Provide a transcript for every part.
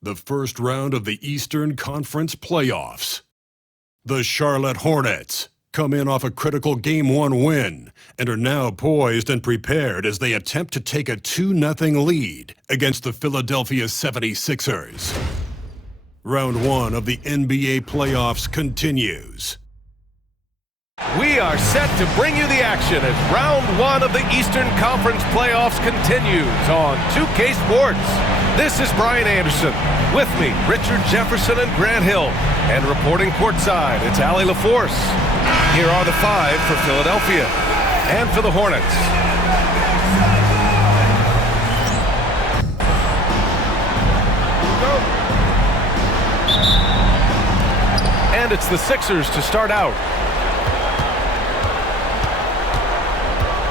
the first round of the Eastern Conference playoffs. The Charlotte Hornets come in off a critical Game 1 win and are now poised and prepared as they attempt to take a 2-0 lead against the Philadelphia 76ers. Round 1 of the NBA playoffs continues. We are set to bring you the action as round 1 of the Eastern Conference playoffs continues on 2K Sports. This is Brian Anderson. With me, Richard Jefferson and Grant Hill. And reporting courtside, it's Allie LaForce. Here are the 5 for Philadelphia and for the Hornets. And it's the Sixers to start out.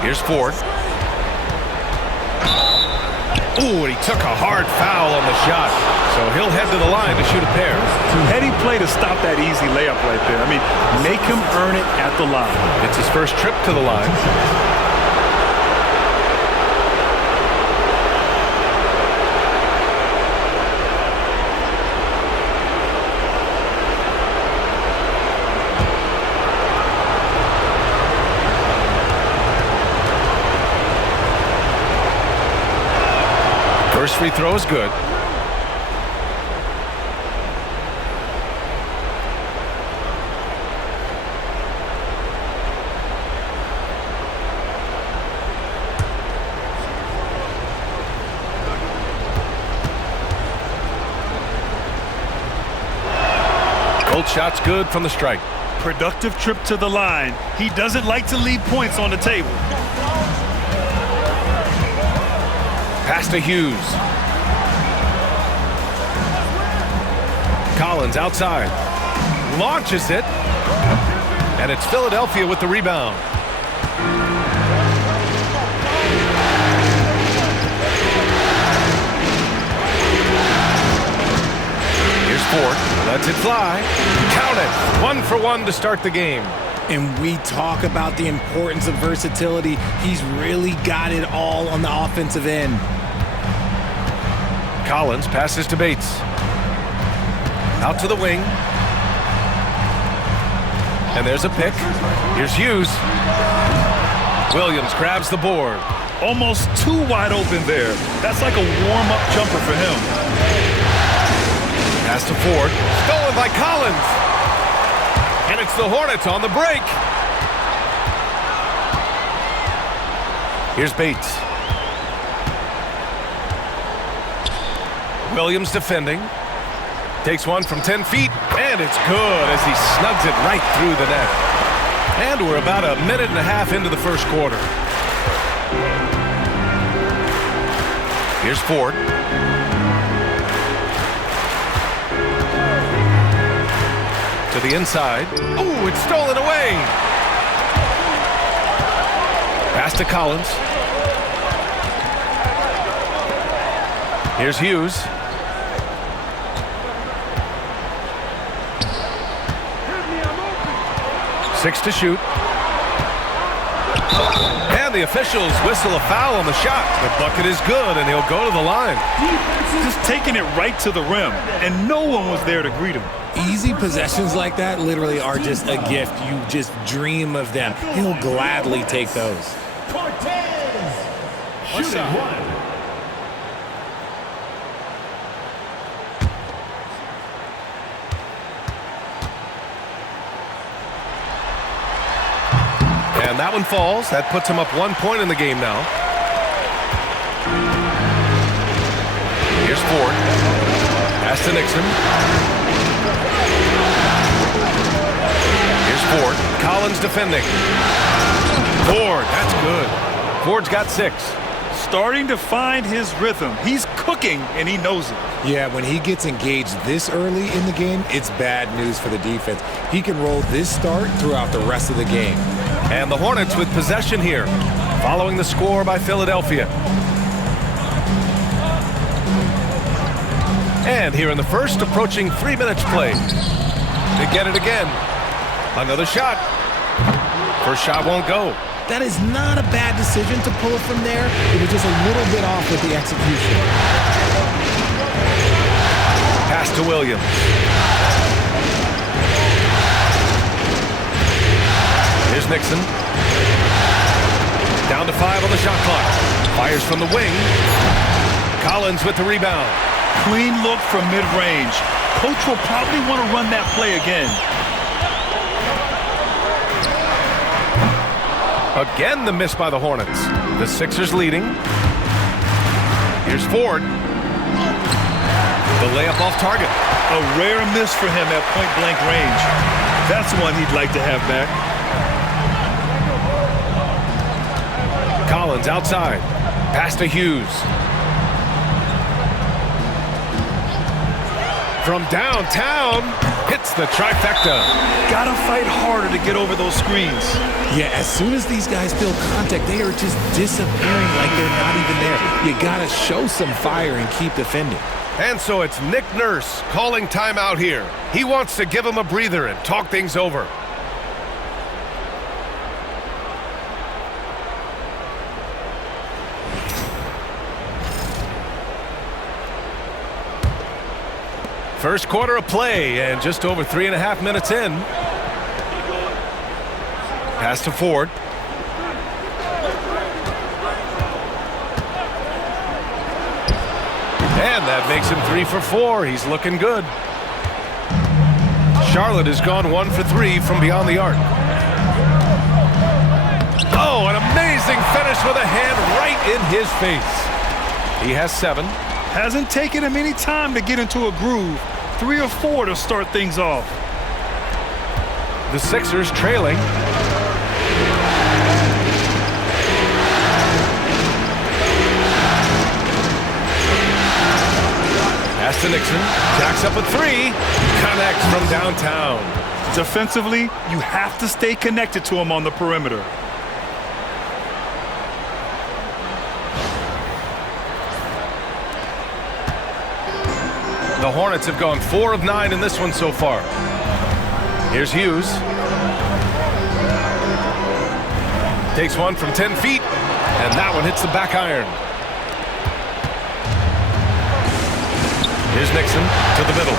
Here's Ford. Ooh, and he took a hard foul on the shot. So he'll head to the line to shoot a pair. Heady play to stop that easy layup right there. I mean, make him earn it at the line. It's his first trip to the line. First free throw is good. Gold shot's good from the strike. Productive trip to the line. He doesn't like to leave points on the table. Pass to Hughes. Collins outside. Launches it. And it's Philadelphia with the rebound. Here's Ford. Lets it fly. Count it. 1 for 1 to start the game. And we talk about the importance of versatility. He's really got it all on the offensive end. Collins passes to Bates. Out to the wing. And there's a pick. Here's Hughes. Williams grabs the board. Almost too wide open there. That's like a warm-up jumper for him. Pass to Ford. Stolen by Collins. And it's the Hornets on the break. Here's Bates. Williams defending. Takes one from 10 feet, and it's good as he snugs it right through the net. And we're about a minute and a half into the first quarter. Here's Ford. To the inside. Oh, it's stolen away. Pass to Collins. Here's Hughes. Six to shoot. And the officials whistle a foul on the shot. The bucket is good, and he'll go to the line. Just taking it right to the rim, and no one was there to greet him. Easy possessions like that literally are just a gift. You just dream of them. He'll gladly take those. Shooting one. And that one falls. That puts him up 1 point in the game now. Here's Ford. Pass to Nixon. Here's Ford. Collins defending. Ford, that's good. Ford's got 6. Starting to find his rhythm. He's cooking, and he knows it. Yeah, when he gets engaged this early in the game, it's bad news for the defense. He can roll this start throughout the rest of the game. And the Hornets with possession here, following the score by Philadelphia. And here in the first, approaching 3 minutes played. They get it again. Another shot. First shot won't go. That is not a bad decision to pull it from there. It was just a little bit off with the execution. Pass to Williams. Here's Nixon. Down to 5 on the shot clock. Fires from the wing. Collins with the rebound. Clean look from mid-range. Coach will probably want to run that play again. Again, the miss by the Hornets. The Sixers leading. Here's Ford. The layup off target. A rare miss for him at point-blank range. That's one he'd like to have back. Collins outside. Pass to Hughes. From downtown, hits the trifecta. Gotta fight harder to get over those screens. Yeah, as soon as these guys feel contact, they are just disappearing like they're not even there. You gotta show some fire and keep defending. And so it's Nick Nurse calling timeout here. He wants to give him a breather and talk things over. First quarter of play and just over 3.5 minutes in. Pass to Ford. And that makes him 3 for 4. He's looking good. Charlotte has gone 1 for 3 from beyond the arc. Oh, an amazing finish with a hand right in his face. He has 7. Hasn't taken him any time to get into a groove. 3 or 4 to start things off. The Sixers trailing. Pass to Nixon. Jacks up a 3. Connects from downtown. Defensively, you have to stay connected to him on the perimeter. The Hornets have gone 4 of 9 in this one so far. Here's Hughes. Takes one from 10 feet, and that one hits the back iron. Here's Nixon to the middle.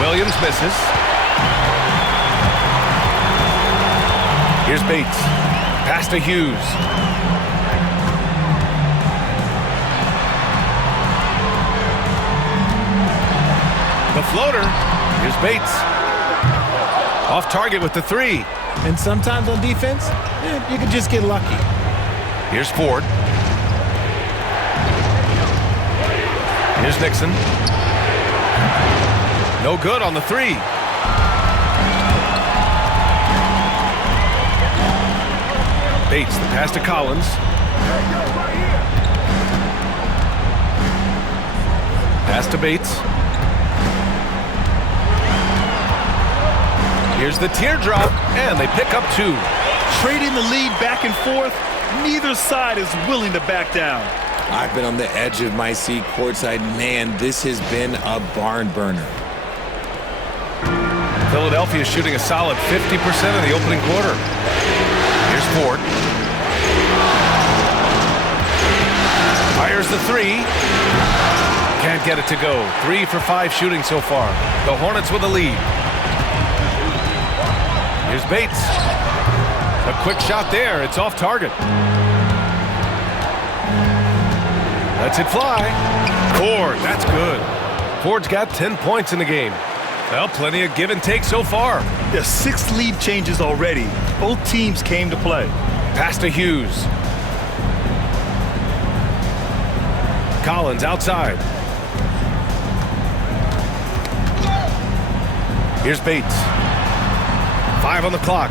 Williams misses. Here's Bates. Pass to Hughes. The floater. Here's Bates. Off target with the 3. And sometimes on defense, you can just get lucky. Here's Ford. Here's Nixon. No good on the 3. Bates, the pass to Collins. Pass to Bates. Here's the teardrop, and they pick up 2. Trading the lead back and forth, neither side is willing to back down. I've been on the edge of my seat courtside. Man, this has been a barn burner. Philadelphia is shooting a solid 50% in the opening quarter. Here's Ford. Fires the 3. Can't get it to go. 3 for 5 shooting so far. The Hornets with a lead. Here's Bates. A quick shot there. It's off target. Lets it fly. Ford, that's good. Ford's got 10 points in the game. Well, plenty of give and take so far. There's 6 lead changes already. Both teams came to play. Pass to Hughes. Collins outside. Here's Bates. 5 on the clock.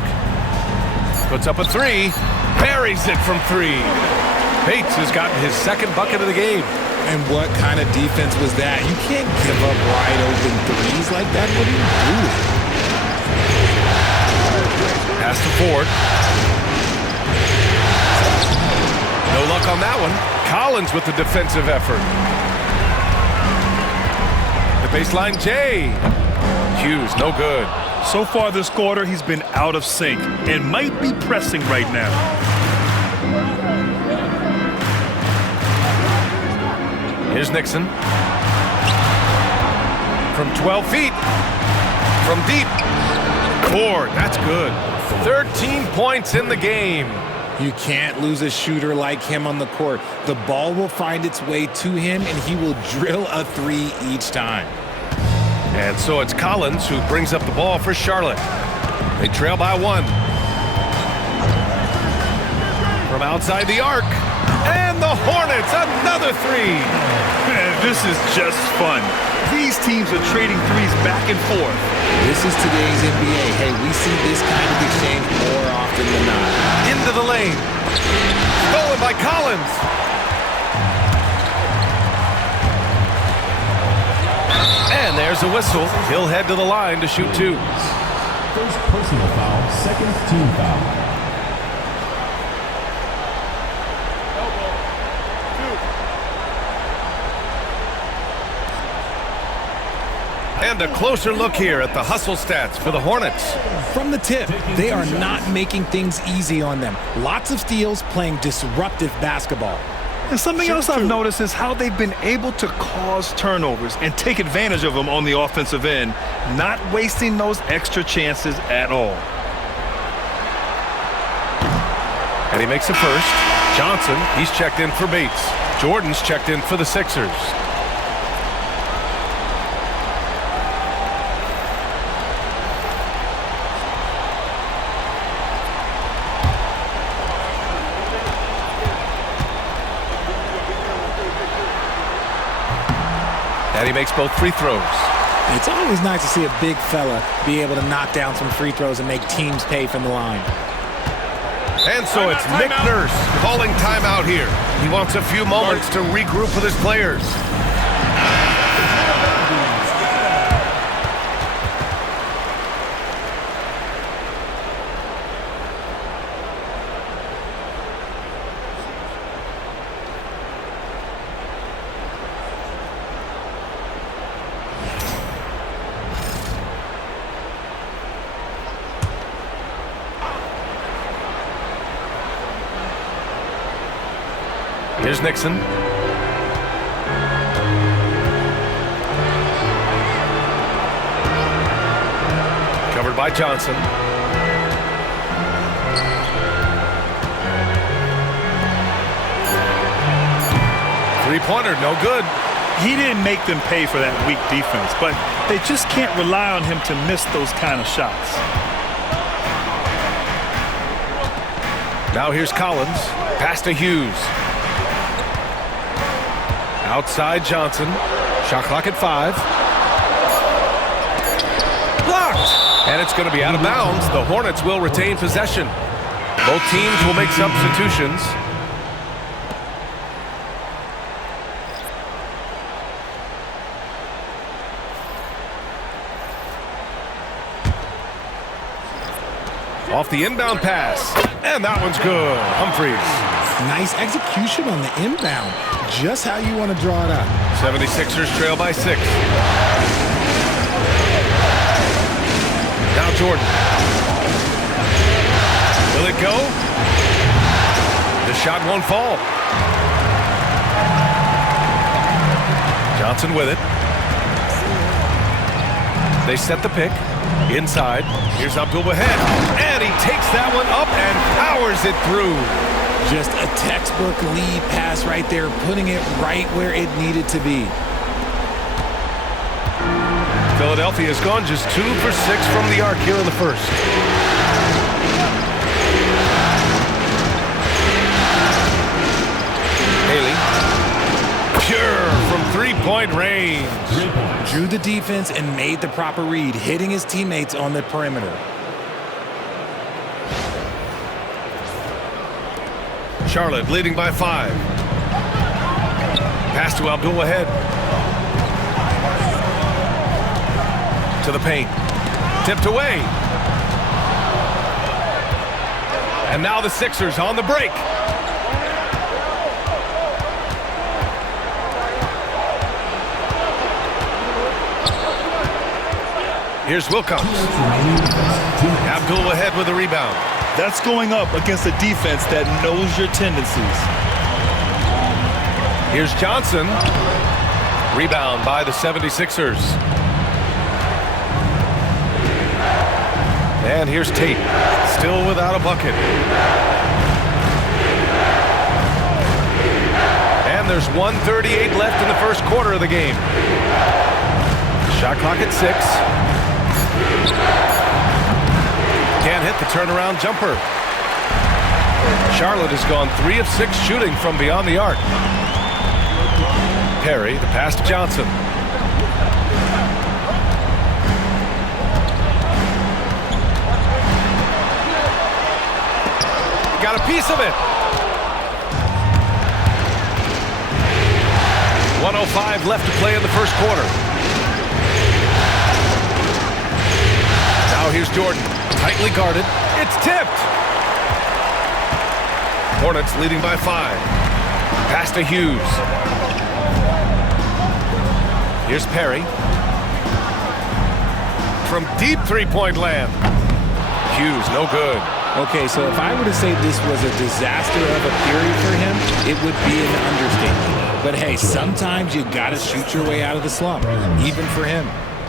Puts up a 3. Buries it from 3. Bates has gotten his second bucket of the game. And what kind of defense was that? You can't give up wide open threes like that. What are you doing? Pass to Ford. No luck on that one. Collins with the defensive effort. The baseline J. Hughes, no good. So far this quarter, he's been out of sync and might be pressing right now. Here's Here's Nixon. From 12 feet. From deep. Ford, that's good. 13 points in the game. You can't lose a shooter like him on the court. The ball will find its way to him, and he will drill a three each time. And so it's Collins who brings up the ball for Charlotte. They trail by 1. From outside the arc. And the Hornets, another three. Man, this is just fun. These teams are trading threes back and forth. This is today's NBA. Hey, we see this kind of exchange more often than not. Into the lane. Stolen by Collins. And there's a whistle. He'll head to the line to shoot 2. First personal foul, second team foul. And a closer look here at the hustle stats for the Hornets. From the tip, they are not making things easy on them. Lots of steals, playing disruptive basketball. And something else I've noticed is how they've been able to cause turnovers and take advantage of them on the offensive end, not wasting those extra chances at all. And he makes a first. Johnson, he's checked in for Bates. Jordan's checked in for the Sixers. And he makes both free throws. It's always nice to see a big fella be able to knock down some free throws and make teams pay from the line. And so it's Nick Nurse calling timeout here. He wants a few moments to regroup with his players. Here's Nixon. Covered by Johnson. Three-pointer, no good. He didn't make them pay for that weak defense, but they just can't rely on him to miss those kind of shots. Now here's Collins. Pass to Hughes. Outside Johnson. Shot clock at 5. Blocked! And it's going to be out of bounds. The Hornets will retain possession. Both teams will make substitutions. Off the inbound pass. And that one's good. Humphries. Nice execution on the inbound. Just how you want to draw it up. 76ers trail by 6. Now Jordan. Will it go? The shot won't fall. Johnson with it. They set the pick. Inside. Here's Abdul-Wahid. And he takes that one up and powers it through. Just a textbook lead pass right there, putting it right where it needed to be. Philadelphia has gone just 2 for 6 from the arc here in the first. Haley. Pure from three-point range. Drew the defense and made the proper read, hitting his teammates on the perimeter. Charlotte leading by 5. Pass to Abdul-Wahid. To the paint. Tipped away. And now the Sixers on the break. Here's Wilcox. Abdul-Wahid with a rebound. That's going up against a defense that knows your tendencies. Here's Johnson. Rebound by the 76ers. And here's Tate, still without a bucket. And there's 1:38 left in the first quarter of the game. Shot clock at 6. Can't hit the turnaround jumper. Charlotte has gone 3 of 6 shooting from beyond the arc. Perry, the pass to Johnson. Got a piece of it. 1:05 left to play in the first quarter. Now here's Jordan, tightly guarded. It's tipped. Hornets leading by 5. Pass to Hughes. Here's Perry. From deep three-point land. Hughes, no good. Okay, so if I were to say this was a disaster of a period for him, it would be an understatement. But hey, sometimes you got to shoot your way out of the slump, even for him.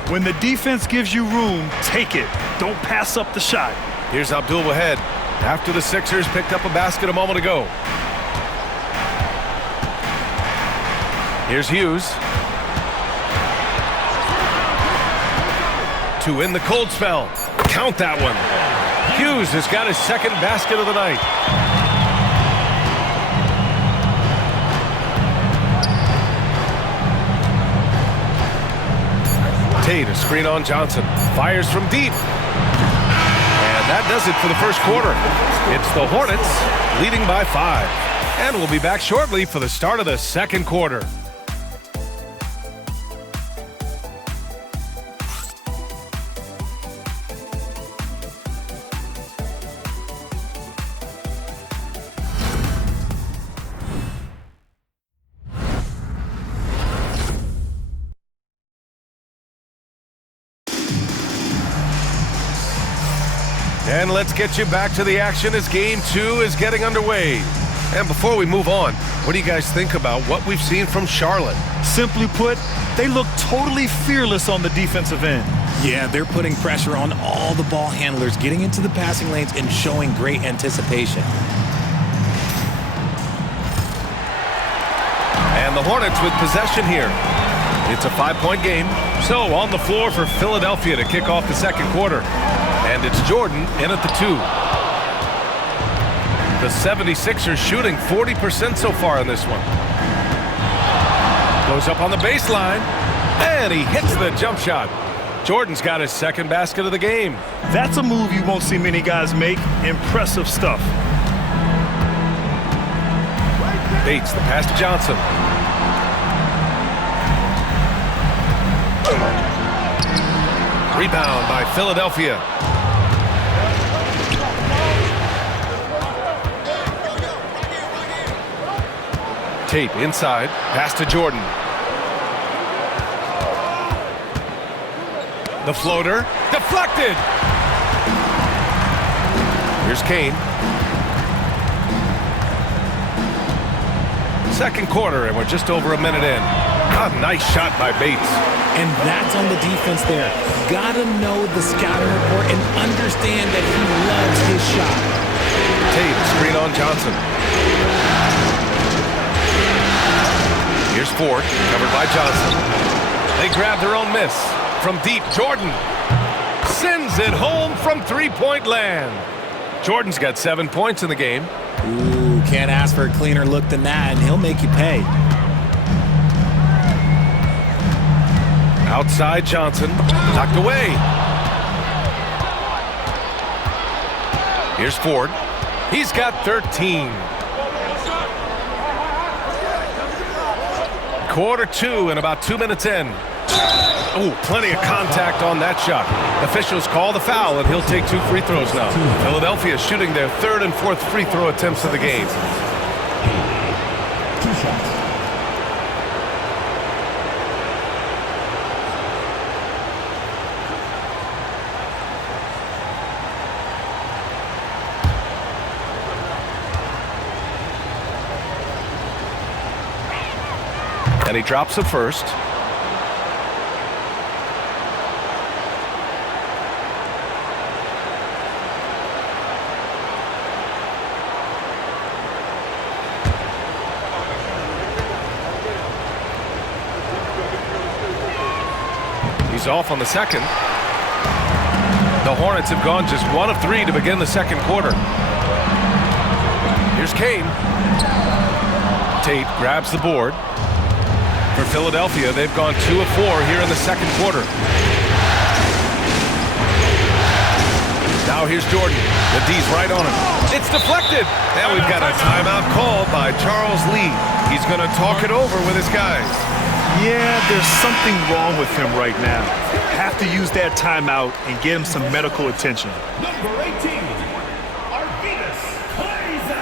When the defense gives you room, take it. Don't pass up the shot. Here's Abdul-Wahid after the Sixers picked up a basket a moment ago. Here's Hughes. To win the cold spell. Count that one. Hughes has got his second basket of the night. Tate, a screen on Johnson. Fires from deep. And that does it for the first quarter. It's the Hornets leading by 5. And we'll be back shortly for the start of the second quarter. And let's get you back to the action as Game 2 is getting underway. And before we move on, what do you guys think about what we've seen from Charlotte? Simply put, they look totally fearless on the defensive end. Yeah, they're putting pressure on all the ball handlers, getting into the passing lanes and showing great anticipation. And the Hornets with possession here. It's a 5-point game. So on the floor for Philadelphia to kick off the second quarter. And it's Jordan in at the 2. The 76ers shooting 40% so far in this one. Goes up on the baseline. And he hits the jump shot. Jordan's got his second basket of the game. That's a move you won't see many guys make. Impressive stuff. Bates, the pass to Johnson. Rebound by Philadelphia. Tate inside, pass to Jordan. The floater, deflected. Here's Kane. Second quarter, and we're just over a minute in. A nice shot by Bates. And that's on the defense there. Gotta know the scouting report and understand that he loves his shot. Tate, screen on Johnson. Here's Ford, covered by Johnson. They grab their own miss. From deep, Jordan sends it home from three-point land. Jordan's got 7 points in the game. Ooh, can't ask for a cleaner look than that, and he'll make you pay. Outside Johnson, tucked away. Here's Ford. He's got 13. Quarter 2 and about 2 minutes in. Oh, plenty of contact on that shot. Officials call the foul, and he'll take 2 free throws now. Philadelphia shooting their 3rd and 4th free throw attempts of the game. 2 shots. And he drops the first. is off on the second. The Hornets have gone just 1 of 3 to begin the second quarter. Here's Kane. Tate grabs the board. For Philadelphia, they've gone 2 of 4 here in the second quarter. Now here's Jordan. The D's right on him. It's deflected. And we've got a timeout called by Charles Lee. He's going to talk it over with his guys. Yeah, there's something wrong with him right now. Have to use that timeout and get him some medical attention. Number 18, Arvidas Kaiser.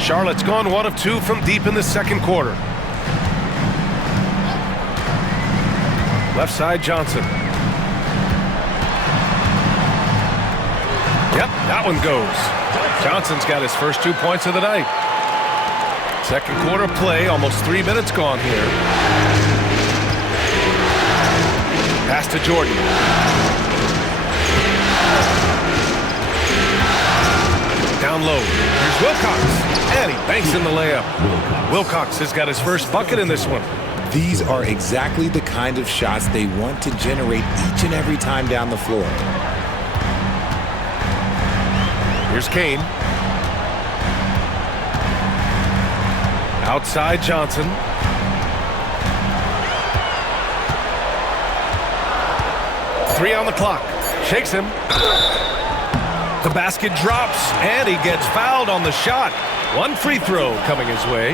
Charlotte's gone 1 of 2 from deep in the second quarter. Left side, Johnson. Yep, that one goes. Johnson's got his first 2 points of the night. Second quarter play, almost 3 minutes gone here. Pass to Jordan. Down low. Here's Wilcox. And he banks in the layup. Wilcox has got his first bucket in this one. These are exactly the kind of shots they want to generate each and every time down the floor. Here's Kane. Outside Johnson. Three on the clock. Shakes him. The basket drops, and he gets fouled on the shot. 1 free throw coming his way.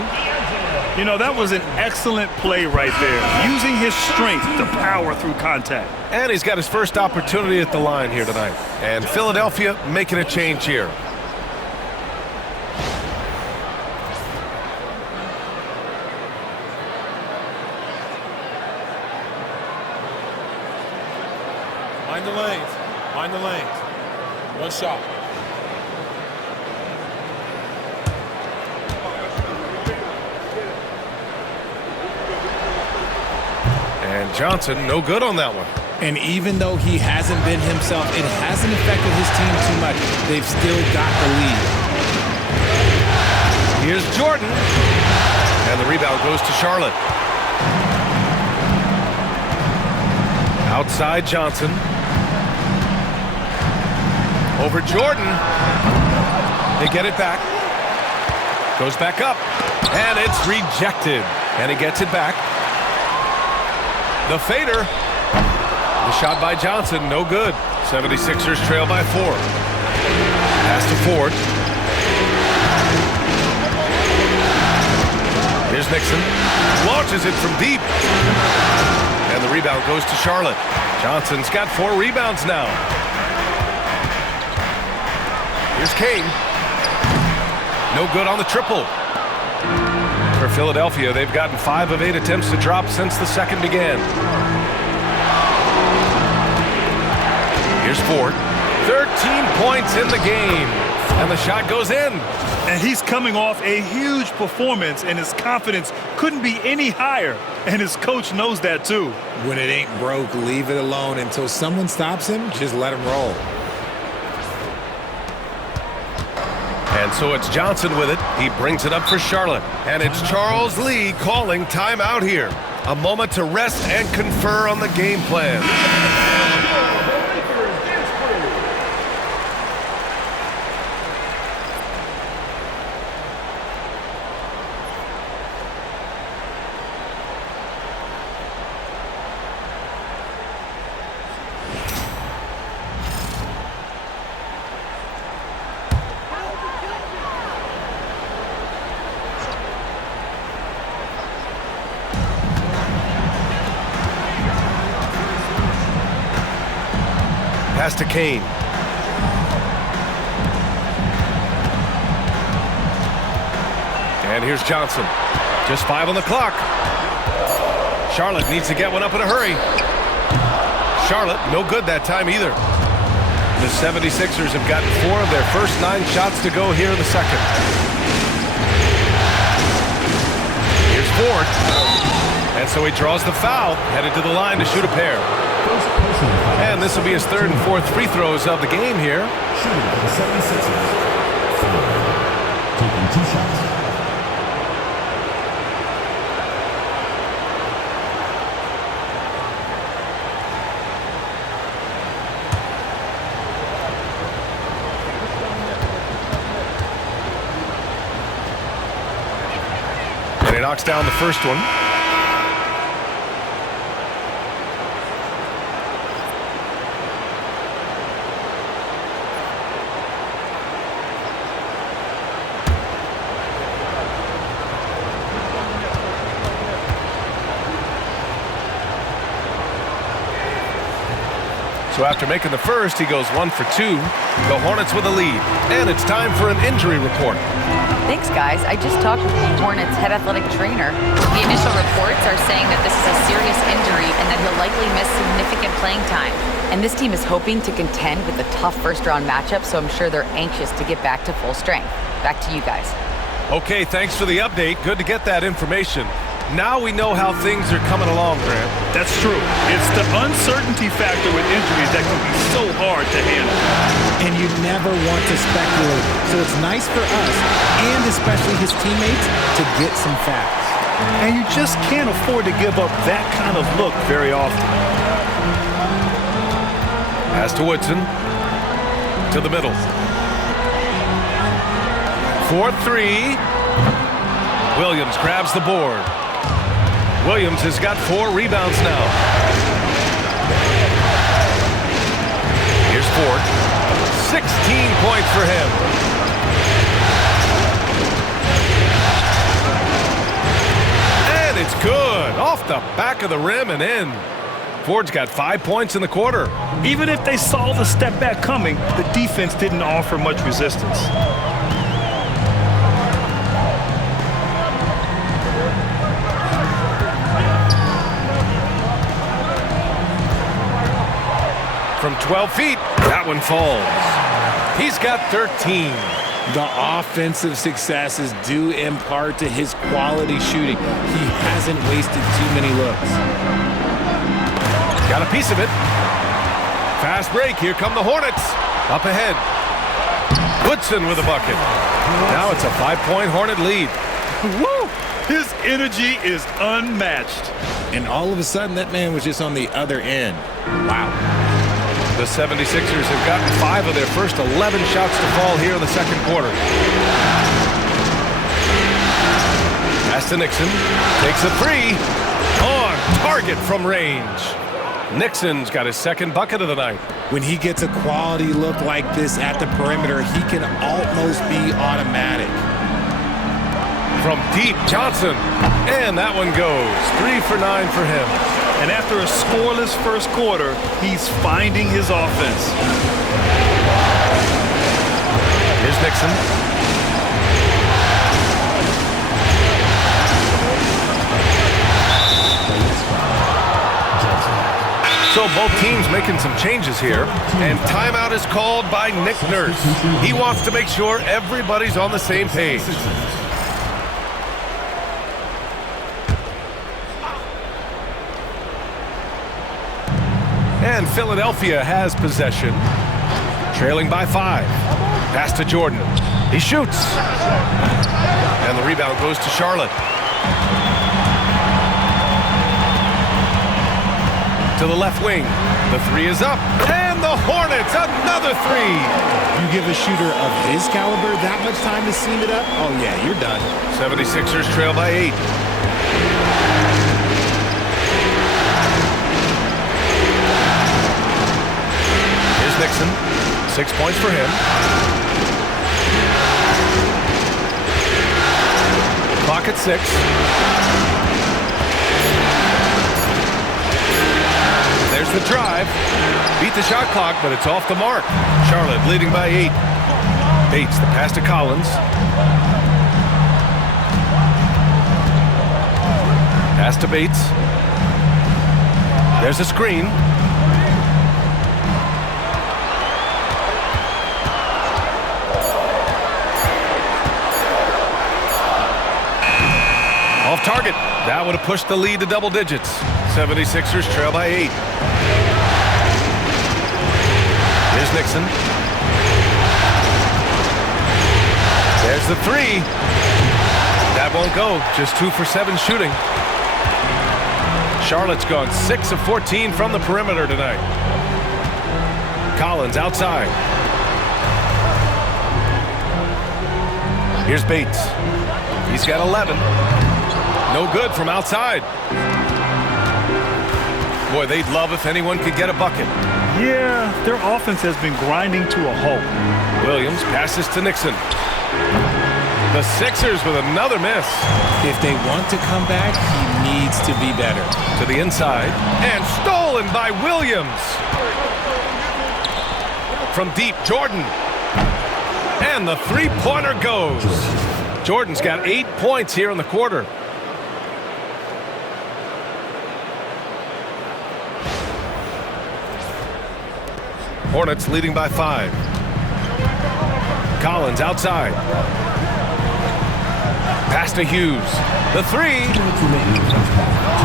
You know, that was an excellent play right there, using his strength to power through contact. And he's got his first opportunity at the line here tonight. And Philadelphia making a change here. Mind the lanes. Mind the lanes. 1 shot. And Johnson, no good on that one. And even though he hasn't been himself, it hasn't affected his team too much. They've still got the lead. Here's Jordan. And the rebound goes to Charlotte. Outside Johnson. Over Jordan. They get it back. Goes back up. And it's rejected. And he gets it back. The fader. The shot by Johnson, no good. 76ers trail by 4. Pass to Ford. Here's Nixon. Launches it from deep. And the rebound goes to Charlotte. Johnson's got 4 rebounds now. Here's Kane. No good on the triple. For Philadelphia, they've gotten 5 of 8 attempts to drop since the second began. Here's Ford. 13 points in the game. And the shot goes in. And he's coming off a huge performance, and his confidence couldn't be any higher. And his coach knows that, too. When it ain't broke, leave it alone. Until someone stops him, just let him roll. And so it's Johnson with it. He brings it up for Charlotte. And it's Charles Lee calling timeout here. A moment to rest and confer on the game plan. Pass to Kane. And here's Johnson. Just 5 on the clock. Charlotte needs to get one up in a hurry. Charlotte, no good that time either. The 76ers have gotten 4 of their first 9 shots to go here in the second. Here's Ford. And so he draws the foul, headed to the line to shoot a pair. And this will be his 3rd and 4th free throws of the game here. Taking 2 shots. And he knocks down the first one. So after making the first, he goes 1 for 2. The Hornets with a lead. And it's time for an injury report. Thanks, guys. I just talked with the Hornets head athletic trainer. The initial reports are saying that this is a serious injury and that he'll likely miss significant playing time. And this team is hoping to contend with a tough first-round matchup, so I'm sure they're anxious to get back to full strength. Back to you guys. Okay, thanks for the update. Good to get that information. Now we know how things are coming along, Grant. That's true. It's the uncertainty factor with injuries that can be so hard to handle. And you never want to speculate. So it's nice for us, and especially his teammates, to get some facts. And you just can't afford to give up that kind of look very often. Pass to Woodson. To the middle. 4-3. Williams grabs the board. Williams has got 4 rebounds now. Here's Ford. 16 points for him. And it's good. Off the back of the rim and in. Ford's got 5 points in the quarter. Even if they saw the step back coming, the defense didn't offer much resistance. From 12 feet, that one falls. He's got 13. The offensive successes due in part to his quality shooting. He hasn't wasted too many looks. Got a piece of it. Fast break. Here come the Hornets. Up ahead. Woodson with a bucket. Now it's a 5-point Hornet lead. Woo! His energy is unmatched. And all of a sudden, that man was just on the other end. Wow. The 76ers have gotten 5 of their first 11 shots to fall here in the second quarter. Pass to Nixon. Takes a 3. On target from range. Nixon's got his second bucket of the night. When he gets a quality look like this at the perimeter, he can almost be automatic. From deep, Johnson. And that one goes. 3 for 9 for him. And after a scoreless first quarter, he's finding his offense. Here's Nixon. So both teams making some changes here. And timeout is called by Nick Nurse. He wants to make sure everybody's on the same page. And Philadelphia has possession, trailing by 5. Pass to Jordan. He shoots. And the rebound goes to Charlotte. To the left wing. The 3 is up. And the Hornets, another 3. You give a shooter of his caliber that much time to seam it up? Oh, yeah, you're done. 76ers trail by 8. Nixon, 6 points for him. Clock at 6. There's the drive. Beat the shot clock, but it's off the mark. Charlotte leading by 8. Bates, the pass to Collins. Pass to Bates. There's a screen. Off target. That would have pushed the lead to double digits. 76ers trail by 8. Here's Nixon. There's the three. That won't go. Just 2 for 7 shooting. Charlotte's gone 6 of 14 from the perimeter tonight. Collins outside. Here's Bates. He's got 11. No good from outside. Boy, they'd love if anyone could get a bucket. Yeah, their offense has been grinding to a halt. Williams passes to Nixon. The Sixers with another miss. If they want to come back, he needs to be better. To the inside, and stolen by Williams. From deep, Jordan. And the three-pointer goes. Jordan's got 8 points here in the quarter. Hornets leading by 5. Collins outside. Pass to Hughes. The three.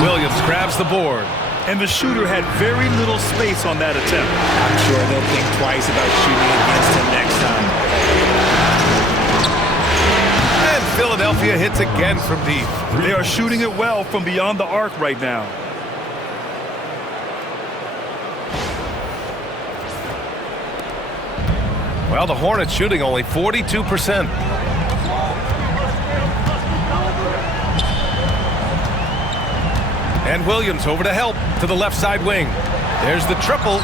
Williams grabs the board. And the shooter had very little space on that attempt. I'm sure they'll think twice about shooting against him next time. And Philadelphia hits again from deep. They are shooting it well from beyond the arc right now. Well, the Hornets shooting only 42%. And Williams over to help to the left side wing. There's the triple.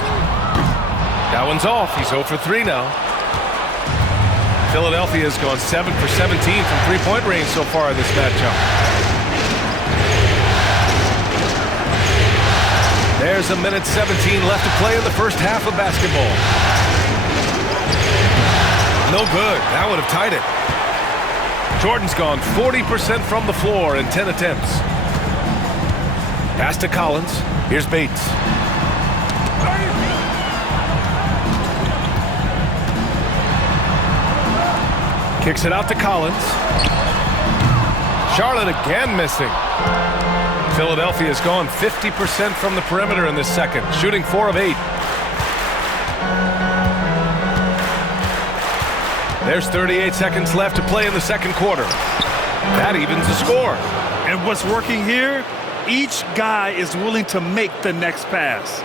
That one's off. He's 0 for 3 now. Philadelphia has gone 7 for 17 from three-point range so far in this matchup. There's a minute 17 left to play in the first half of basketball. No good. That would have tied it. Jordan's gone 40% from the floor in 10 attempts. Pass to Collins. Here's Bates. Kicks it out to Collins. Charlotte again missing. Philadelphia has gone 50% from the perimeter in this second, shooting 4 of 8. There's 38 seconds left to play in the second quarter. That evens the score. And what's working here? Each guy is willing to make the next pass.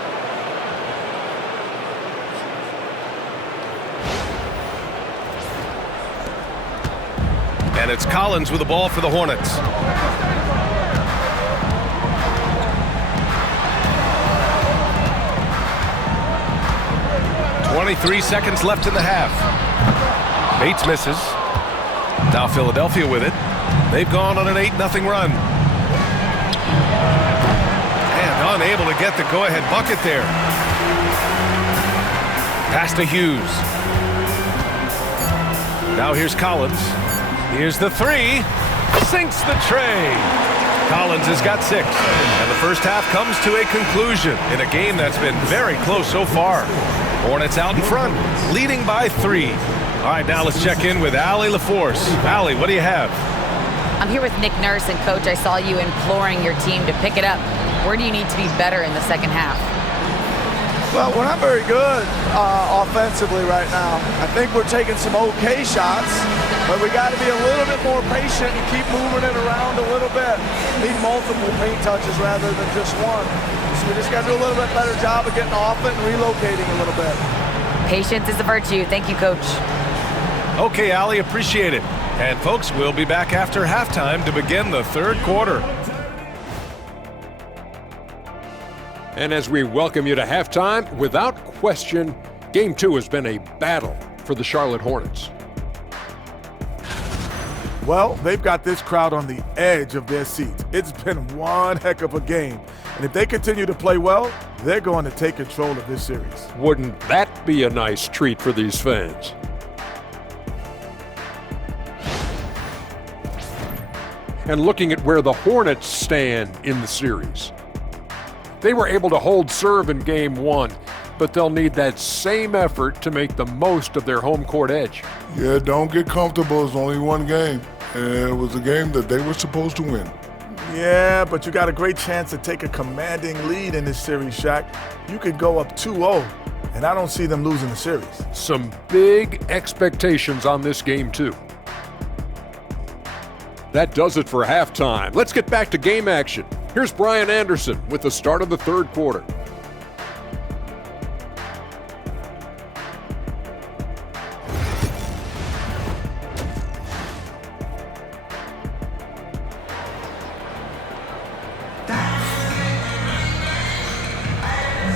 And it's Collins with the ball for the Hornets. .23 seconds left in the half. Bates misses. Now Philadelphia with it. They've gone on an 8-0 run. And unable to get the go-ahead bucket there. Pass to Hughes. Now here's Collins. Here's the three. Sinks the tray. Collins has got 6. And the first half comes to a conclusion in a game that's been very close so far. Hornets out in front, leading by 3. All right, now let's check in with Allie LaForce. Allie, what do you have? I'm here with Nick Nurse, and Coach, I saw you imploring your team to pick it up. Where do you need to be better in the second half? Well, we're not very good offensively right now. I think we're taking some okay shots, but we got to be a little bit more patient and keep moving it around a little bit. Need multiple paint touches rather than just one. So we just got to do a little bit better job of getting off it and relocating a little bit. Patience is a virtue. Thank you, Coach. Okay, Allie, appreciate it. And folks, we'll be back after halftime to begin the third quarter. And as we welcome you to halftime, without question, Game 2 has been a battle for the Charlotte Hornets. Well, they've got this crowd on the edge of their seats. It's been one heck of a game. And if they continue to play well, they're going to take control of this series. Wouldn't that be a nice treat for these fans? And looking at where the Hornets stand in the series. They were able to hold serve in Game 1, but they'll need that same effort to make the most of their home court edge. Yeah, don't get comfortable. It's only one game. And it was a game that they were supposed to win. Yeah, but you got a great chance to take a commanding lead in this series, Shaq. You could go up 2-0, and I don't see them losing the series. Some big expectations on this game, too. That does it for halftime. Let's get back to game action. Here's Brian Anderson with the start of the third quarter.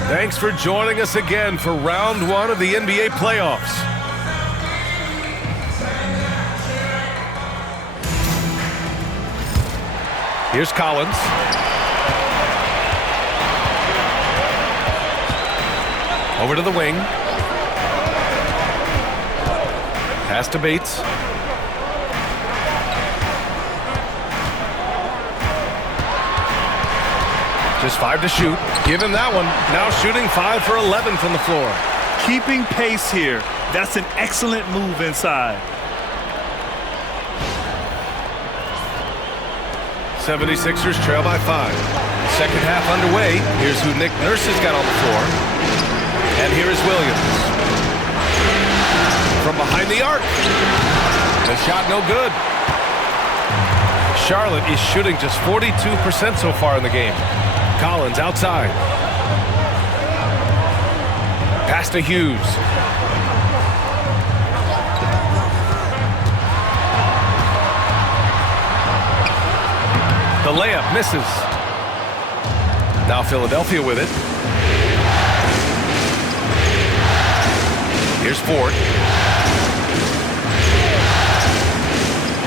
Thanks for joining us again for round one of the NBA playoffs. Here's Collins. Over to the wing. Pass to Bates. Just 5 to shoot. Give him that one. Now shooting 5 for 11 from the floor. Keeping pace here. That's an excellent move inside. 76ers trail by 5. Second half underway. Here's who Nick Nurse has got on the floor. And here is Williams. From behind the arc. The shot no good. Charlotte is shooting just 42% so far in the game. Collins outside. Pass to Hughes. The layup misses. Now Philadelphia with it. Here's Ford.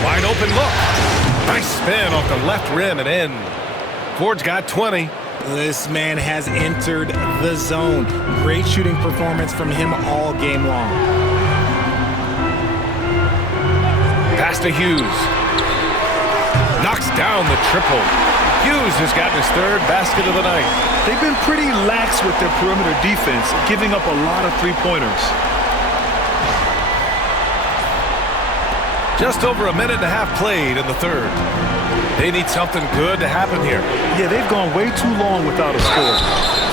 Wide open look. Nice spin off the left rim and in. Ford's got 20. This man has entered the zone. Great shooting performance from him all game long. Pass to Hughes. Knocks down the triple. Hughes has gotten his third basket of the night. They've been pretty lax with their perimeter defense, giving up a lot of three-pointers. Just over a minute and a half played in the third. They need something good to happen here. Yeah, they've gone way too long without a score.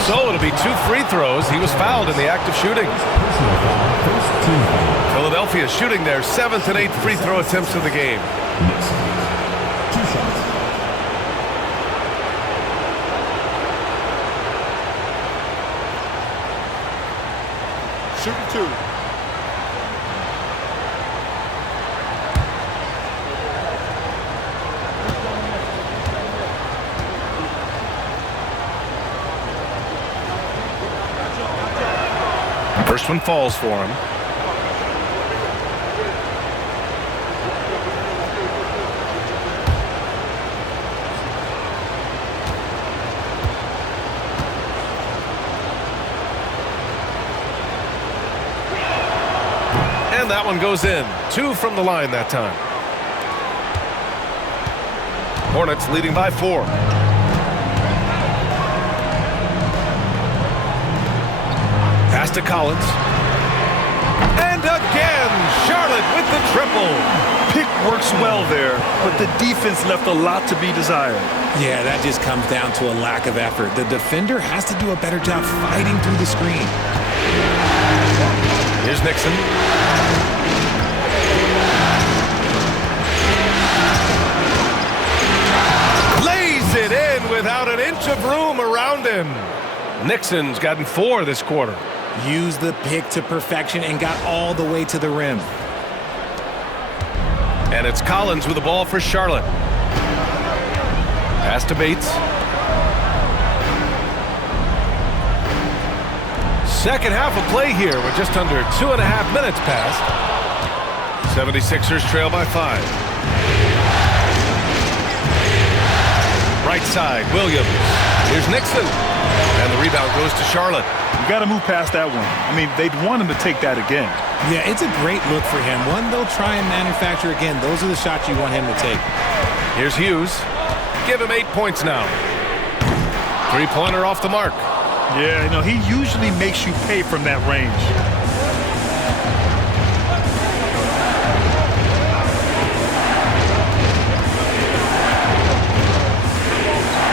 So it'll be 2 free throws. He was fouled in the act of shooting. Philadelphia shooting their 7th and 8th free throw attempts of the game. Shooting 2. First one falls for him. And that one goes in. 2 from the line that time. Hornets leading by 4. Pass to Collins. And again, Charlotte with the triple. Pick works well there, but the defense left a lot to be desired. Yeah, that just comes down to a lack of effort. The defender has to do a better job fighting through the screen. Here's Nixon. Lays it in without an inch of room around him. Nixon's gotten 4 this quarter. Used the pick to perfection and got all the way to the rim. And it's Collins with the ball for Charlotte. Pass to Bates. Second half of play here with just under 2.5 minutes passed. 76ers trail by 5. Right side, Williams. Here's Nixon. And the rebound goes to Charlotte. You got to move past that one. I mean, they'd want him to take that again. Yeah, it's a great look for him. One they'll try and manufacture again. Those are the shots you want him to take. Here's Hughes. Give him 8 points now. 3-pointer off the mark. Yeah, you know, he usually makes you pay from that range.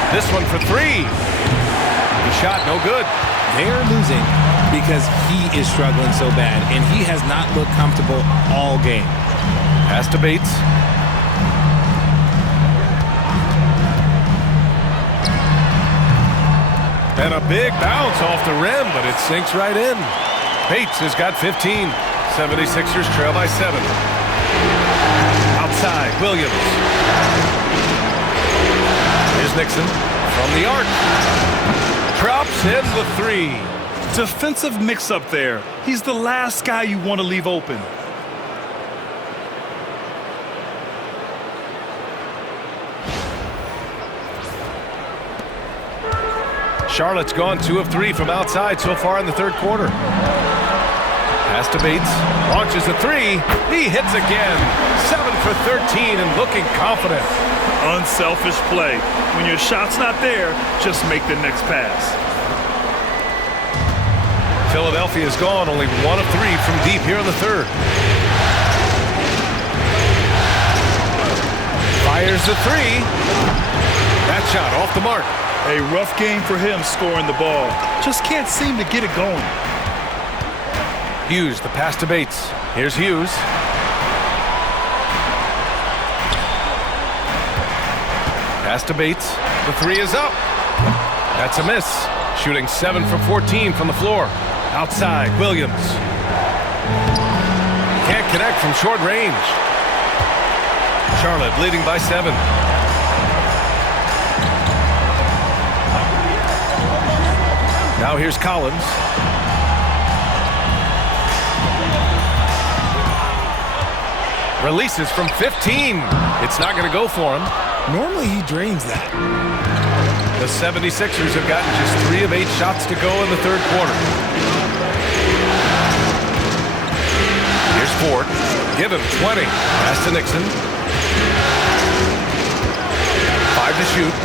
This one for 3. The shot no good. They're losing because he is struggling so bad, and he has not looked comfortable all game. Pass to Bates. And a big bounce off the rim, but it sinks right in. Bates has got 15. 76ers trail by 7. Outside, Williams. Here's Nixon from the arc. Drops in the 3. Defensive mix-up there. He's the last guy you want to leave open. Charlotte's gone 2 of 3 from outside so far in the third quarter. Pass to Bates. Launches a 3. He hits again. 7 for 13 and looking confident. Unselfish play. When your shot's not there, just make the next pass. Philadelphia's gone only 1 of 3 from deep here in the third. Fires the 3. That shot off the mark. A rough game for him scoring the ball. Just can't seem to get it going. Hughes, the pass to Bates. Here's Hughes. Pass to Bates. The 3 is up. That's a miss. Shooting 7 for 14 from the floor. Outside, Williams. Can't connect from short range. Charlotte leading by 7. Now here's Collins. Releases from 15. It's not going to go for him. Normally he drains that. The 76ers have gotten just 3 of 8 shots to go in the third quarter. Here's Ford. Give him 20. Pass to Nixon. 5 to shoot.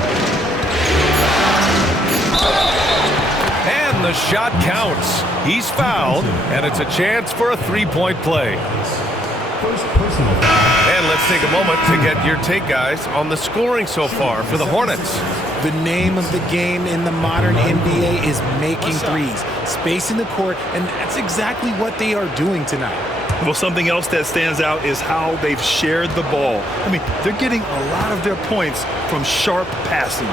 And the shot counts. He's fouled, and it's a chance for a 3-point play. And let's take a moment to get your take, guys, on the scoring so far for the Hornets. The name of the game in the modern NBA is making threes, spacing the court, and that's exactly what they are doing tonight. Well, something else that stands out is how they've shared the ball. I mean, they're getting a lot of their points from sharp passing.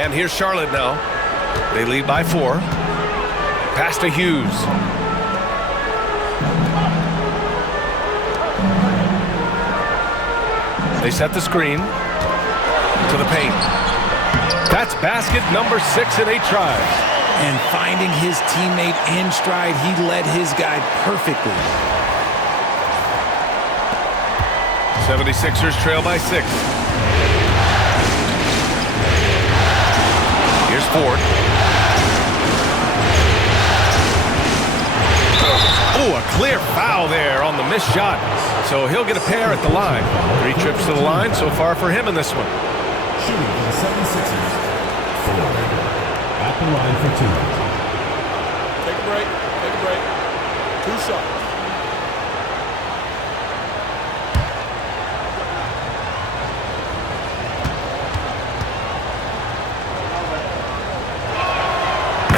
And here's Charlotte now. They lead by 4. Pass to Hughes. They set the screen to the paint. That's basket number 6 in 8 tries. And finding his teammate in stride, he led his guy perfectly. 76ers trail by 6. Here's Ford. Oh, a clear foul there on the missed shot. So he'll get a pair at the line. 3 trips to the line so far for him in this one. Shooting for the 76ers. Ford at the line for 2. Take a break. Take a break. 2 shots.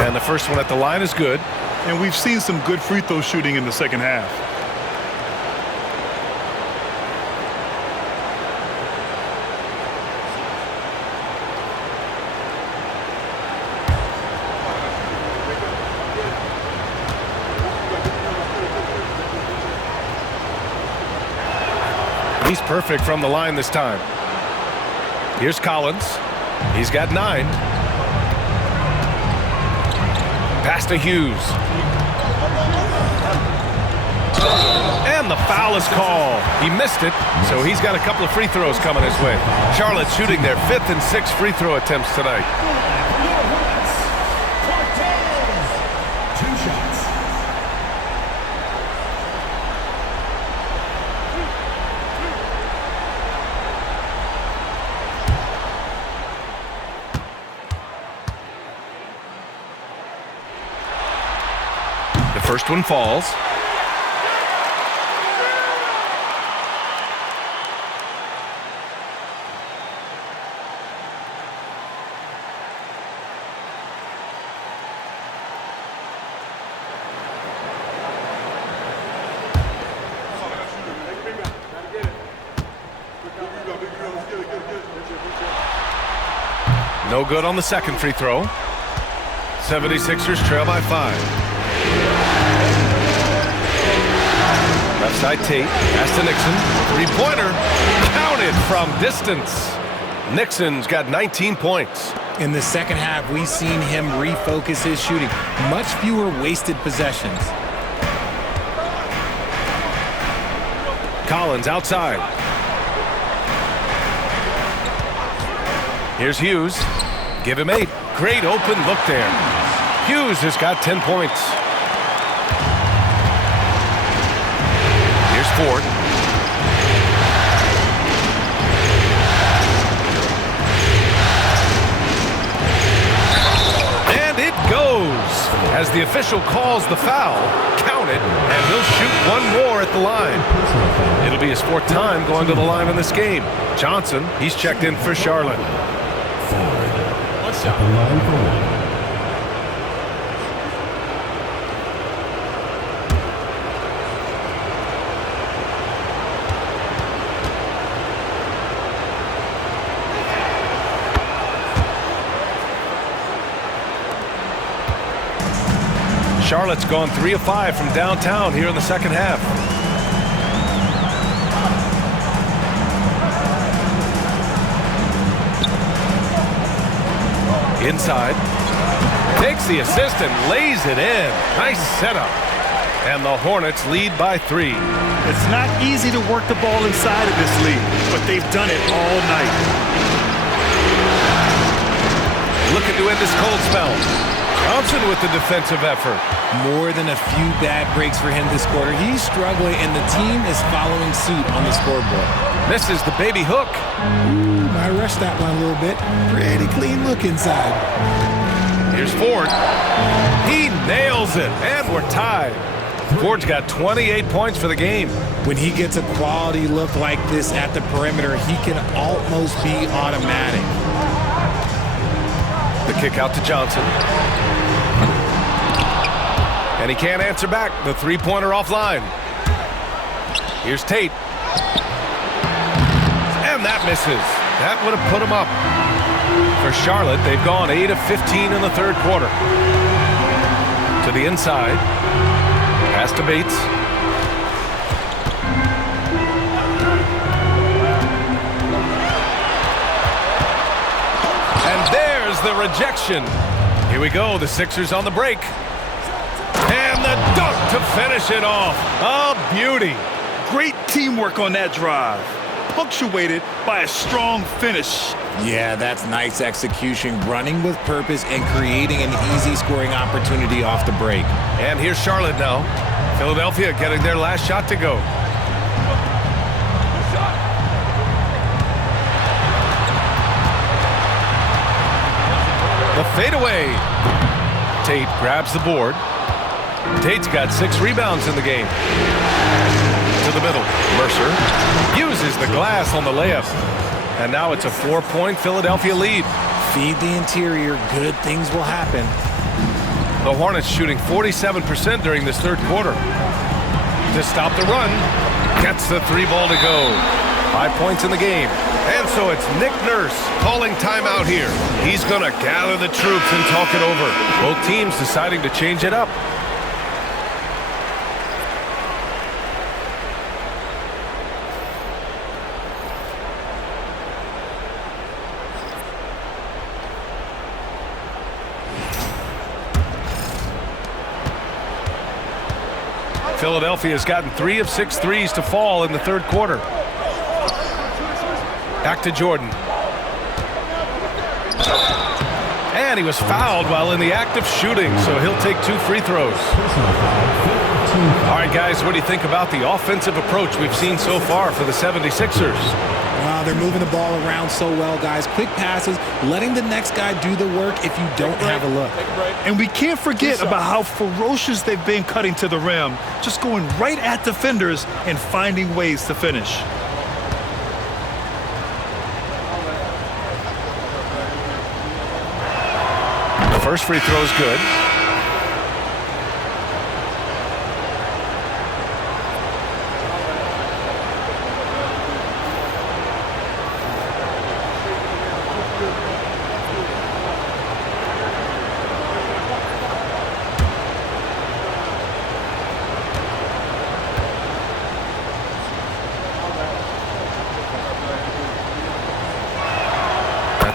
And the first one at the line is good. And we've seen some good free throw shooting in the second half. He's perfect from the line this time. Here's Collins. He's got 9. Pass to Hughes. And the foul is called. He missed it, so he's got a couple of free throws coming his way. Charlotte shooting their 5th and 6th free throw attempts tonight. 2 shots. The first one falls. No good on the second free throw. 76ers trail by 5. Left side Tate. Pass to Nixon. Three-pointer. Counted from distance. Nixon's got 19 points. In the second half, we've seen him refocus his shooting. Much fewer wasted possessions. Collins outside. Here's Hughes. Give him 8. Great open look there. Hughes has got 10 points. Here's Ford. And it goes as the official calls the foul. Count it, and he'll shoot one more at the line. It'll be his 4th time going to the line in this game. Johnson, he's checked in for Charlotte. What's up? Line for 1. Charlotte's gone 3 of 5 from downtown here in the second half. Inside. Takes the assist and lays it in. Nice setup. And the Hornets lead by 3. It's not easy to work the ball inside of this league, but they've done it all night. Looking to end this cold spell. Johnson with the defensive effort. More than a few bad breaks for him this quarter. He's struggling, and the team is following suit on the scoreboard. Misses the baby hook. Ooh, I rushed that one a little bit. Pretty clean look inside. Here's Ford. He nails it, and we're tied. Ford's got 28 points for the game. When he gets a quality look like this at the perimeter, he can almost be automatic. The kick out to Johnson. And he can't answer back. The three-pointer offline. Here's Tate. And that misses. That would have put him up. For Charlotte, they've gone 8 of 15 in the third quarter. To the inside. Pass to Bates. And there's the rejection. Here we go. The Sixers on the break. And the dunk to finish it off. A beauty. Great teamwork on that drive. Punctuated by a strong finish. Yeah, that's nice execution. Running with purpose and creating an easy scoring opportunity off the break. And here's Charlotte now. Philadelphia getting their last shot to go. The fadeaway. Tate grabs the board. Tate's got 6 rebounds in the game. To the middle. Mercer uses the glass on the layup. And now it's a 4-point Philadelphia lead. Feed the interior. Good things will happen. The Hornets shooting 47% during this third quarter. To stop the run. Gets the 3 ball to go. 5 points in the game. And so it's Nick Nurse calling timeout here. He's going to gather the troops and talk it over. Both teams deciding to change it up. Philadelphia has gotten 3 of 6 threes to fall in the third quarter. Back to Jordan. And he was fouled while in the act of shooting, so he'll take 2 free throws. All right, guys, what do you think about the offensive approach we've seen so far for the 76ers? Wow, they're moving the ball around so well, guys. Quick passes, letting the next guy do the work if you don't have a look. And we can't forget about how ferocious they've been cutting to the rim, just going right at defenders and finding ways to finish. The first free throw is good.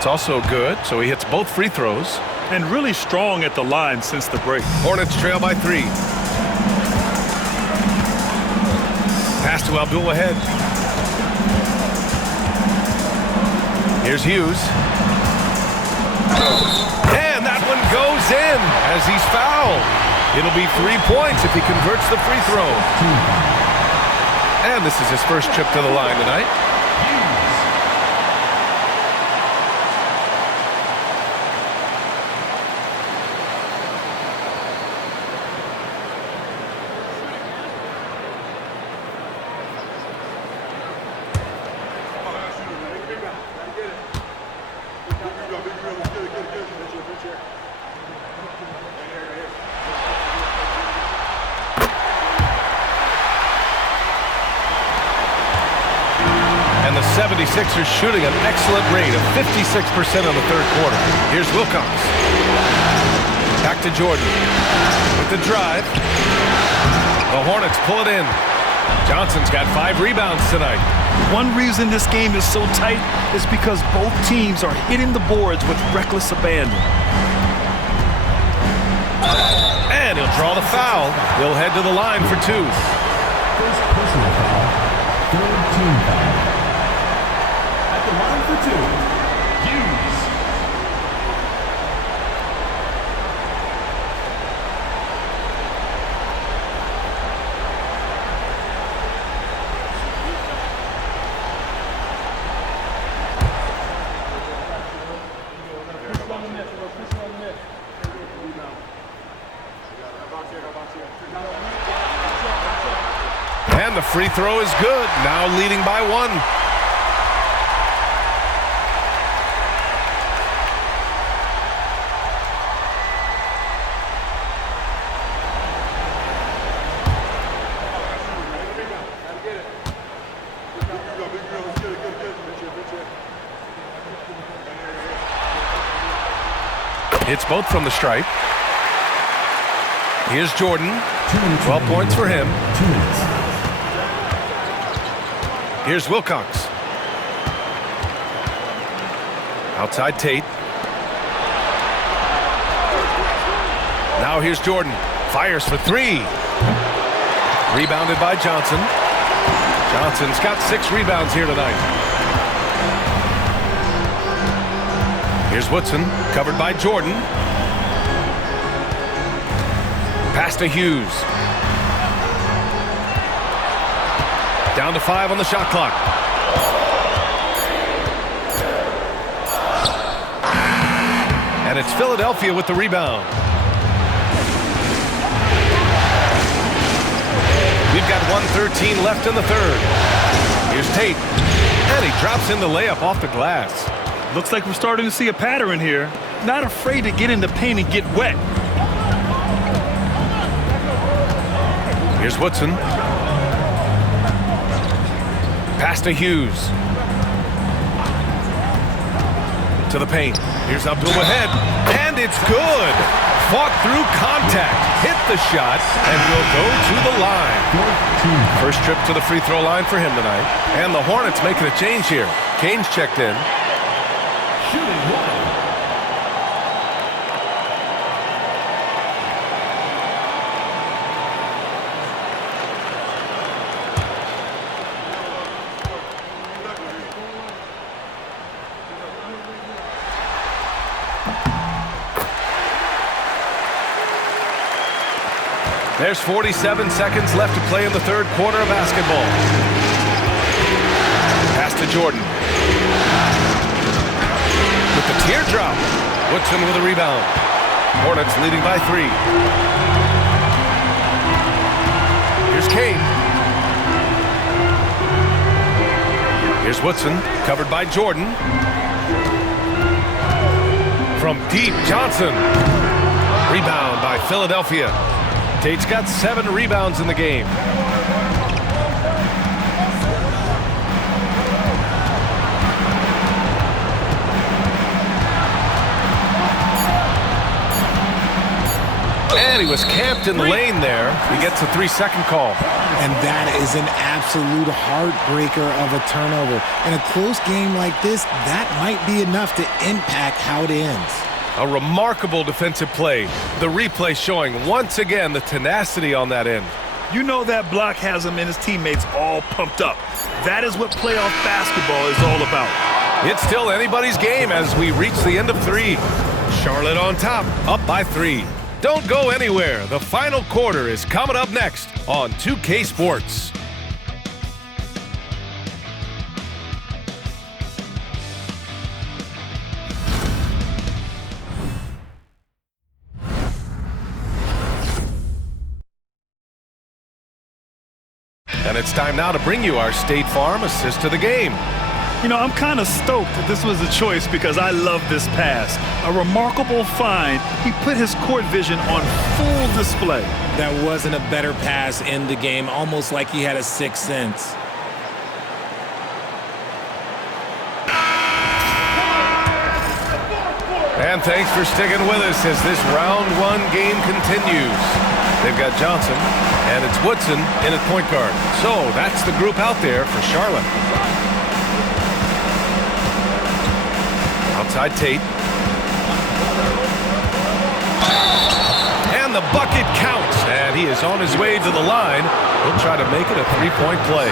That's also good, so he hits both free throws. And really strong at the line since the break. Hornets trail by 3. Pass to Abdul-Wahid. Here's Hughes. And that one goes in as he's fouled. It'll be 3 points if he converts the free throw. And this is his first trip to the line tonight. And the 76ers shooting an excellent rate of 56% in the third quarter. Here's Wilcox. Back to Jordan. With the drive. The Hornets pull it in. Johnson's got 5 rebounds tonight. One reason this game is so tight is because both teams are hitting the boards with reckless abandon. And he'll draw the foul. He'll head to the line for 2. First personal foul. Third team foul. At the line for 2, Hughes. And the free throw is good. Now leading by 1. Hits both from the stripe. Here's Jordan. 12 points for him. 2 minutes. Here's Wilcox. Outside Tate. Now here's Jordan. Fires for 3. Rebounded by Johnson. Johnson's got 6 rebounds here tonight. Here's Woodson, covered by Jordan. Pass to Hughes. Down to 5 on the shot clock. And it's Philadelphia with the rebound. We've got 1:13 left in the third. Here's Tate. And he drops in the layup off the glass. Looks like we're starting to see a pattern here. Not afraid to get in the paint and get wet. Here's Woodson. Pass to Hughes. To the paint. Here's Abdul-Wahid. And it's good. Fought through contact. Hit the shot and will go to the line. First trip to the free throw line for him tonight. And the Hornets making a change here. Kane's checked in. Shooting 1. There's 47 seconds left to play in the third quarter of basketball. Pass to Jordan. With the teardrop. Woodson with a rebound. Hornets leading by 3. Here's Kane. Here's Woodson, covered by Jordan. From deep, Johnson. Rebound by Philadelphia. Tate's got 7 rebounds in the game. And he was camped in the lane there. He gets a 3-second call. And that is an absolute heartbreaker of a turnover. In a close game like this, that might be enough to impact how it ends. A remarkable defensive play. The replay showing once again the tenacity on that end. You know that block has him and his teammates all pumped up. That is what playoff basketball is all about. It's still anybody's game as we reach the end of 3. Charlotte on top, up by 3. Don't go anywhere. The final quarter is coming up next on 2K Sports. And it's time now to bring you our State Farm assist to the game. You know, I'm kind of stoked that this was a choice because I love this pass. A remarkable find. He put his court vision on full display. That wasn't a better pass in the game, almost like he had a sixth sense. And thanks for sticking with us as this round 1 game continues. They've got Johnson, and it's Woodson in at point guard. So that's the group out there for Charlotte. Outside Tate. And the bucket counts, and he is on his way to the line. He'll try to make it a 3-point play.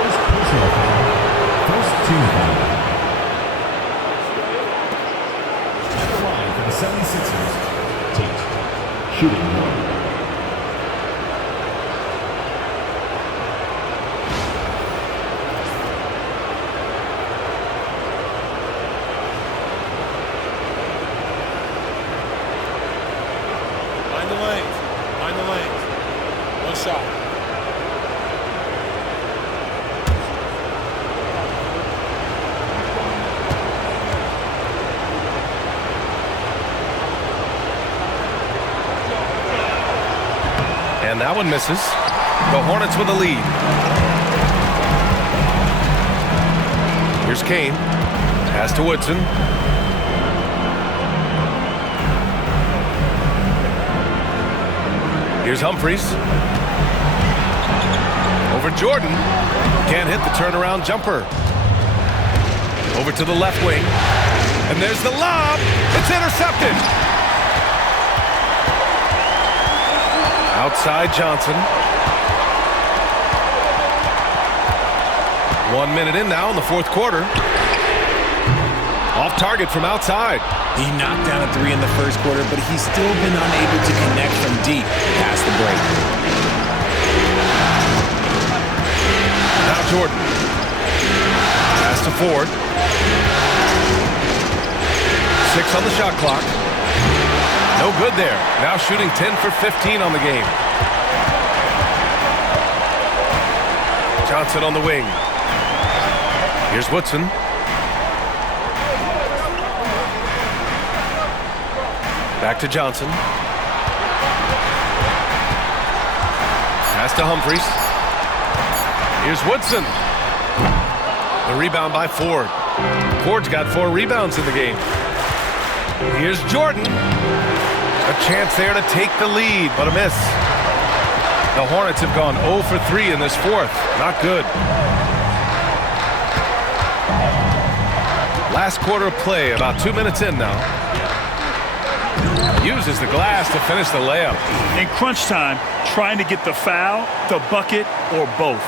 First personal foul. First team foul. At the line for the 76ers, Tate. Shooting 1. And that one misses. The Hornets with the lead. Here's Kane. Pass to Woodson. Here's Humphries. Over Jordan. Can't hit the turnaround jumper. Over to the left wing. And there's the lob. It's intercepted. Outside Johnson. 1 minute in now in the fourth quarter. Off target from outside. He knocked down a 3 in the first quarter, but he's still been unable to connect from deep past the break. Now Jordan. Pass to Ford. 6 on the shot clock. No good there. Now shooting 10 for 15 on the game. Johnson on the wing. Here's Woodson. Back to Johnson. Pass to Humphries. Here's Woodson. The rebound by Ford. Ford's got 4 rebounds in the game. Here's Jordan. A chance there to take the lead, but a miss. The Hornets have gone 0 for 3 in this fourth. Not good. Last quarter of play, about 2 minutes in now. Uses the glass to finish the layup. In crunch time, trying to get the foul, the bucket, or both.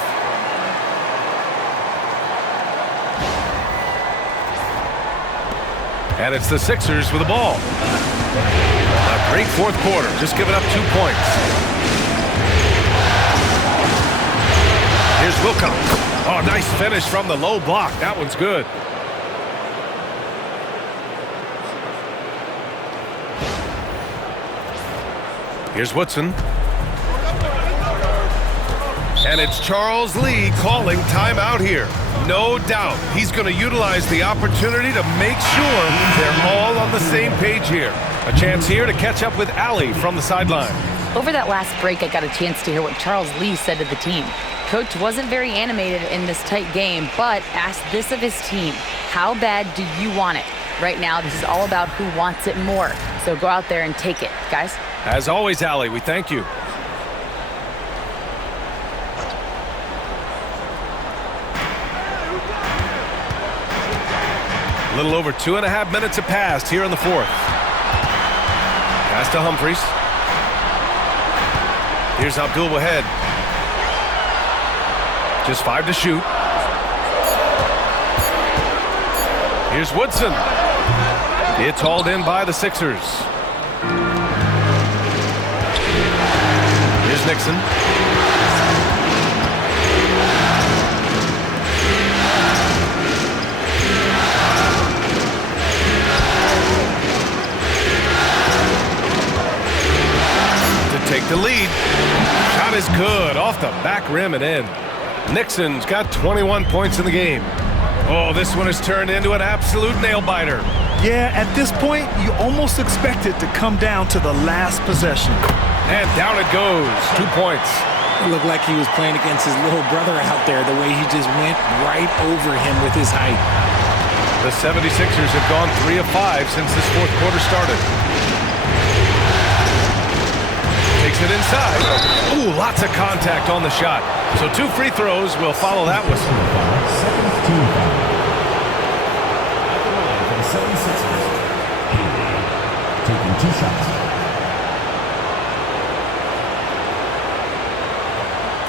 And it's the Sixers with the ball. A great fourth quarter, just giving up 2 points. Here's Wilcox. Oh, nice finish from the low block. That one's good. Here's Woodson. And it's Charles Lee calling timeout here. No doubt he's going to utilize the opportunity to make sure they're all on the same page here. A chance here to catch up with Allie from the sideline. Over that last break, I got a chance to hear what Charles Lee said to the team. Coach wasn't very animated in this tight game, but asked this of his team. How bad do you want it? Right now, this is all about who wants it more. So go out there and take it, guys. As always, Allie, we thank you. A little over 2.5 minutes have passed here in the fourth. Pass to Humphries. Here's Abdul Wahed. Just 5 to shoot. Here's Woodson. It's hauled in by the Sixers. Here's Nixon. Take the lead. Shot is good off the back rim and in. Nixon's got 21 points in the game. Oh, this one has turned into an absolute nail-biter. Yeah, at this point, you almost expect it to come down to the last possession. And down it goes. 2 points. It looked like he was playing against his little brother out there, the way he just went right over him with his height. The 76ers have gone 3 of 5 since this fourth quarter started. Takes it inside. Ooh, lots of contact on the shot. So 2 free throws will follow that whistle. Second team foul. For the 76ers, taking 2 shots.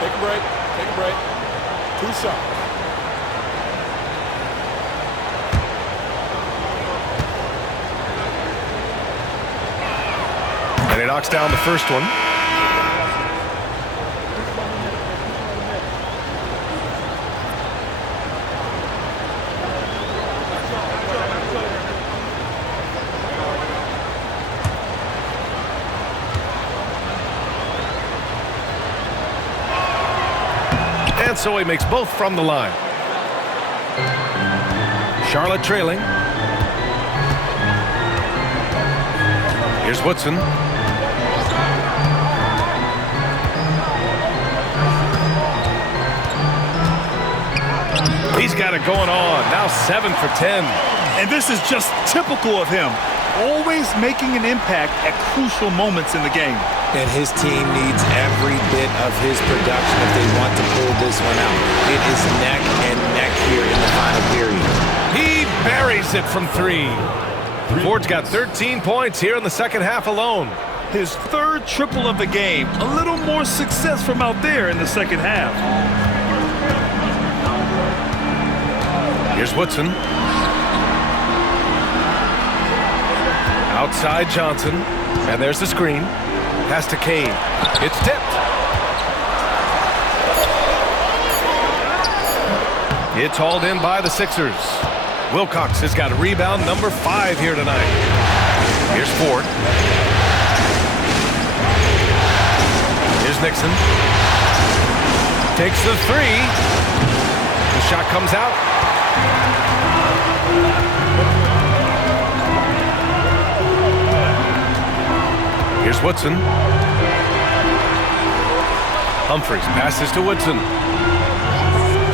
Take a break. Take a break. 2 shots. And he knocks down the first one. And so he makes both from the line. Charlotte trailing. Here's Woodson. He's got it going on. Now 7 for 10. And this is just typical of him. Always making an impact at crucial moments in the game. And his team needs every bit of his production if they want to pull this one out. It is neck and neck here in the final period. He buries it from 3. Ford's got 13 points here in the second half alone. His 3rd triple of the game. A little more success from out there in the second half. Here's Woodson. Outside Johnson. And there's the screen. Pass to Kane. It's tipped. It's hauled in by the Sixers. Wilcox has got a rebound number 5 here tonight. Here's Ford. Here's Nixon. Takes the 3. The shot comes out. Here's Woodson. Humphries passes to Woodson.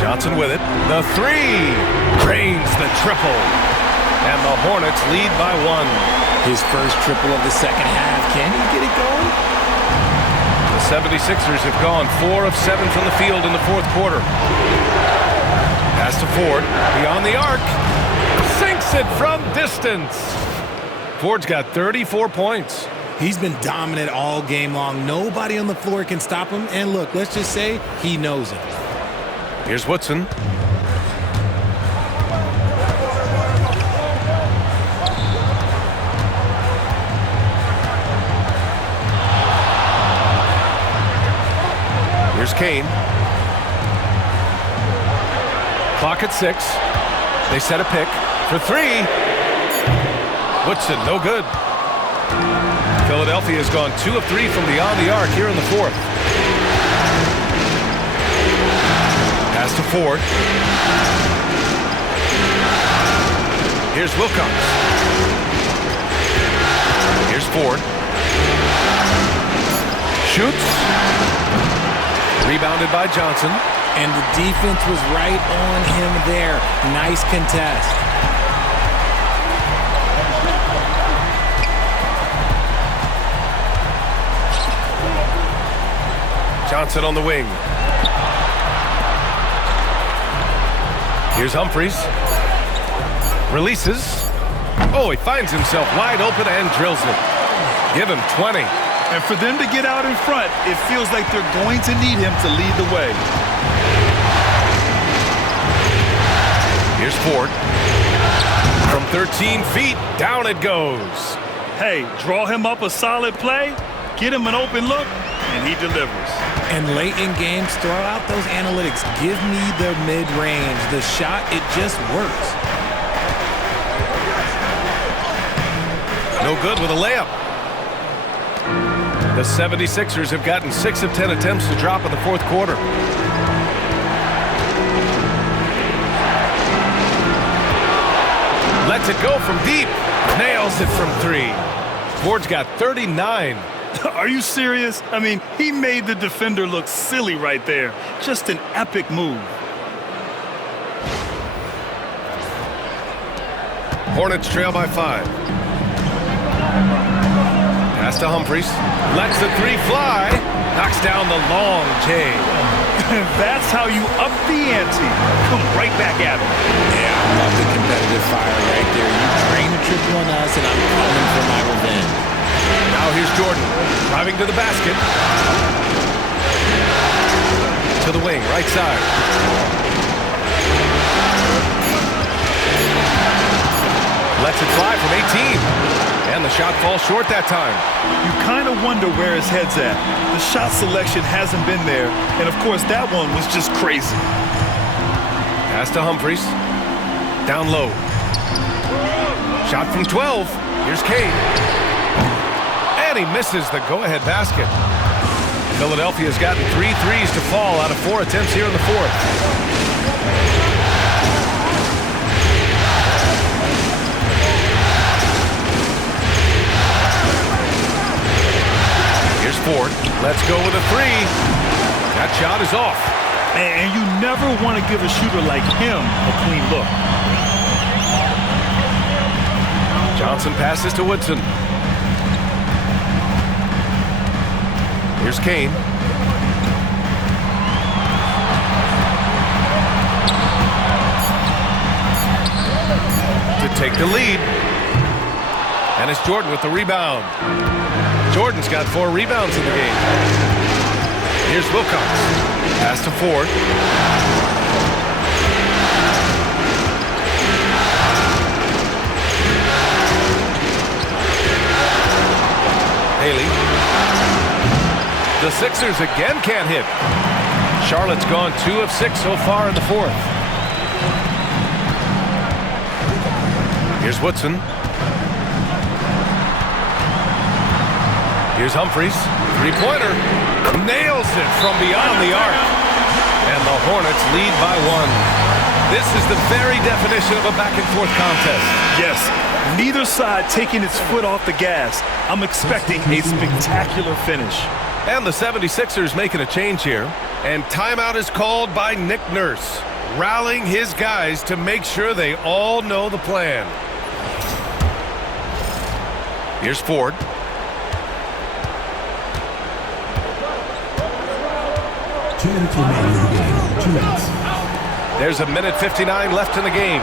Johnson with it. The 3. Drains the triple. And the Hornets lead by 1. His first triple of the second half. Can he get it going? The 76ers have gone 4 of 7 from the field in the fourth quarter. Pass to Ford. Beyond the arc. Sinks it from distance. Ford's got 34 points. He's been dominant all game long. Nobody on the floor can stop him. And look, let's just say he knows it. Here's Woodson. Here's Kane. Clock at 6. They set a pick for 3. Woodson, no good. Philadelphia has gone 2 of 3 from beyond the arc here in the fourth. Pass to Ford. Here's Wilcox. Here's Ford. Shoots. Rebounded by Johnson. And the defense was right on him there. Nice contest. Johnson on the wing. Here's Humphries. Releases. Oh, he finds himself wide open and drills it. Give him 20. And for them to get out in front, it feels like they're going to need him to lead the way. Here's Ford. From 13 feet, down it goes. Hey, draw him up a solid play, get him an open look, and he delivers. And late in games, throw out those analytics. Give me the mid-range. The shot, it just works. No good with a layup. The 76ers have gotten 6 of 10 attempts to drop in the fourth quarter. Lets it go from deep. Nails it from 3. Ford's got 39. Are you serious? I mean, he made the defender look silly right there. Just an epic move. Hornets trail by 5. Pass to Humphries. Lets the 3 fly. Knocks down the long J. That's how you up the ante. Come right back at him. Yeah, I love the competitive fire right there. You drain a triple on us, and I'm coming for my revenge. Now here's Jordan, driving to the basket. To the wing, right side. Lets it fly from 18. And the shot falls short that time. You kind of wonder where his head's at. The shot selection hasn't been there. And, of course, that one was just crazy. Pass to Humphries. Down low. Shot from 12. Here's Cade. And he misses the go-ahead basket. Philadelphia's gotten 3 threes to fall out of 4 attempts here in the fourth. Here's Ford. Let's go with a 3. That shot is off. And you never want to give a shooter like him a clean look. Johnson passes to Woodson. Here's Kane. To take the lead. And it's Jordan with the rebound. Jordan's got 4 rebounds in the game. Here's Wilcox. Pass to Ford. Haley. The Sixers again can't hit. Charlotte's gone 2 of 6 so far in the fourth. Here's Woodson. Here's Humphries. 3-pointer. Nails it from beyond the arc. And the Hornets lead by 1. This is the very definition of a back-and-forth contest. Yes, neither side taking its foot off the gas. I'm expecting a spectacular finish. And the 76ers making a change here. And timeout is called by Nick Nurse, rallying his guys to make sure they all know the plan. Here's Ford. There's a minute 59 left in the game.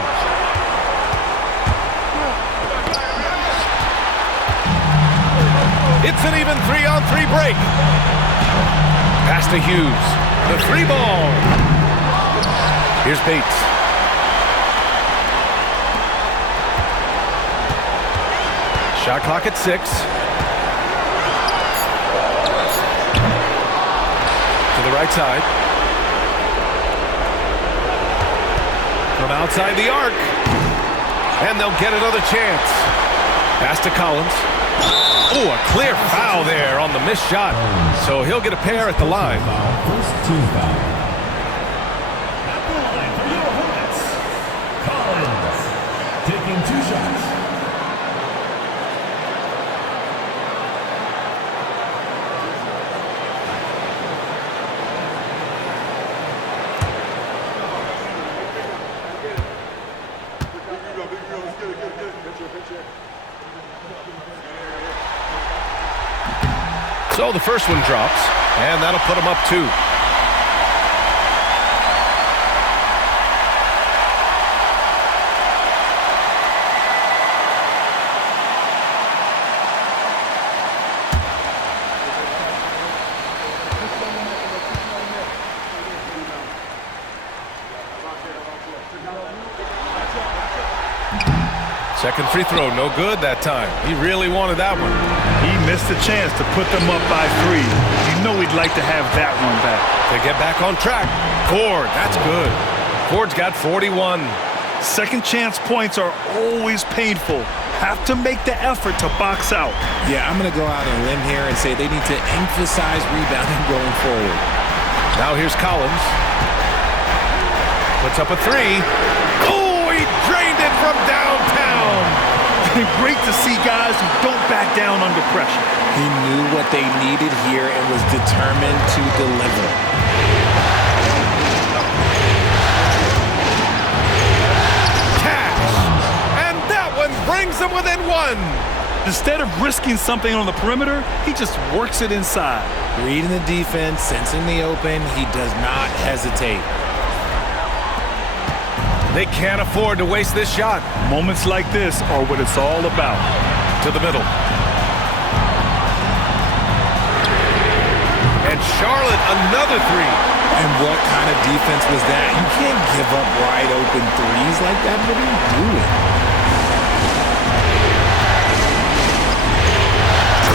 It's an even 3-on-3 break. Pass to Hughes. The 3 ball. Here's Bates. Shot clock at 6. To the right side. From outside the arc. And they'll get another chance. Pass to Collins. Oh, a clear foul there on the missed shot. So he'll get a pair at the line. First team foul. At the line for your Hornets, Collins, taking 2 shots. So the first one drops, and that'll put them up 2. Second free throw, no good that time. He really wanted that one. He missed a chance to put them up by 3. You know he'd like to have that one back. They get back on track. Ford, that's good. Ford's got 41. Second chance points are always painful. Have to make the effort to box out. Yeah, I'm going to go out on a limb here and say they need to emphasize rebounding going forward. Now here's Collins. Puts up a 3. Oh, he drained it from downtown. Great to see guys who don't back down under pressure. He knew what they needed here and was determined to deliver. Cash! And that one brings them within 1. Instead of risking something on the perimeter, he just works it inside. Reading the defense, sensing the open, he does not hesitate. They can't afford to waste this shot. Moments like this are what it's all about. To the middle. And Charlotte, another 3. And what kind of defense was that? You can't give up wide open threes like that. What are you doing?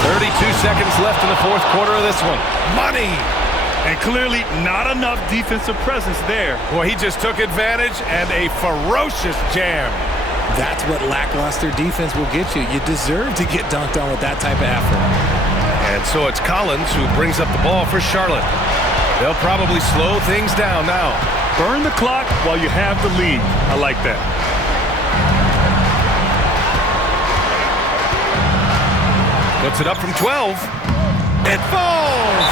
32 seconds left in the fourth quarter of this one. Money! And clearly not enough defensive presence there. Well, he just took advantage and a ferocious jam. That's what lackluster defense will get you. You deserve to get dunked on with that type of effort. And so it's Collins who brings up the ball for Charlotte. They'll probably slow things down now. Burn the clock while you have the lead. I like that. Puts it up from 12. It falls!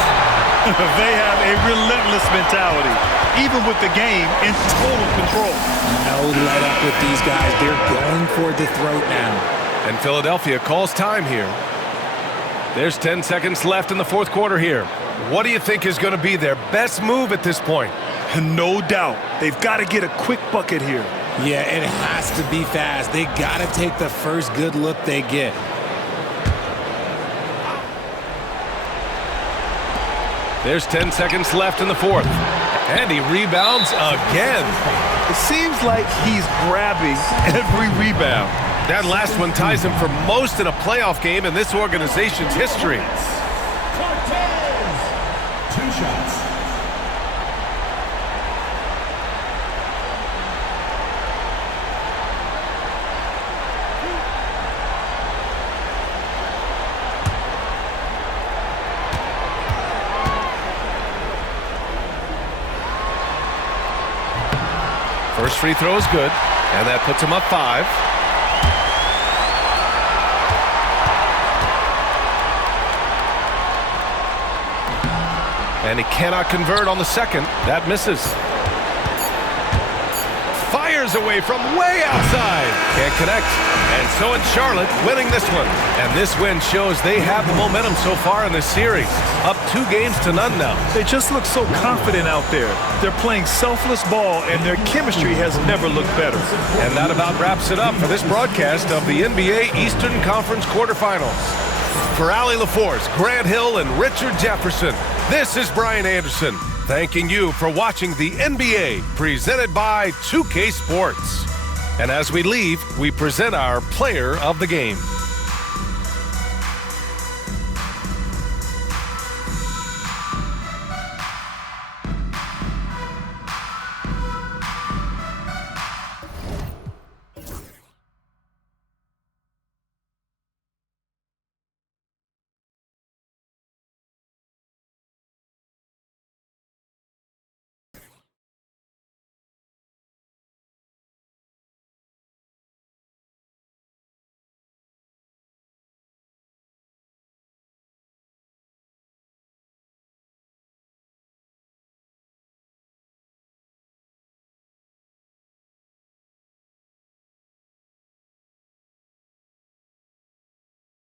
They have a relentless mentality, even with the game in total control. No let up with these guys. They're going for the throat now. And Philadelphia calls time here. There's 10 seconds left in the fourth quarter here. What do you think is going to be their best move at this point? No doubt. They've got to get a quick bucket here. Yeah, it has to be fast. They got to take the first good look they get. There's 10 seconds left in the fourth. And he rebounds again. It seems like he's grabbing every rebound. That last one ties him for most in a playoff game in this organization's history. 2 shots. First free throw is good, and that puts him up 5. And he cannot convert on the second. That misses. Fires away from way outside. Can't connect. And so it's Charlotte winning this one. And this win shows they have the momentum so far in this series. Up 2 games to none now. They just look so confident out there. They're playing selfless ball, and their chemistry has never looked better. And that about wraps it up for this broadcast of the NBA Eastern Conference quarterfinals. For Allie LaForce, Grant Hill, and Richard Jefferson, this is Brian Anderson, thanking you for watching the NBA presented by 2K Sports. And as we leave, we present our player of the game.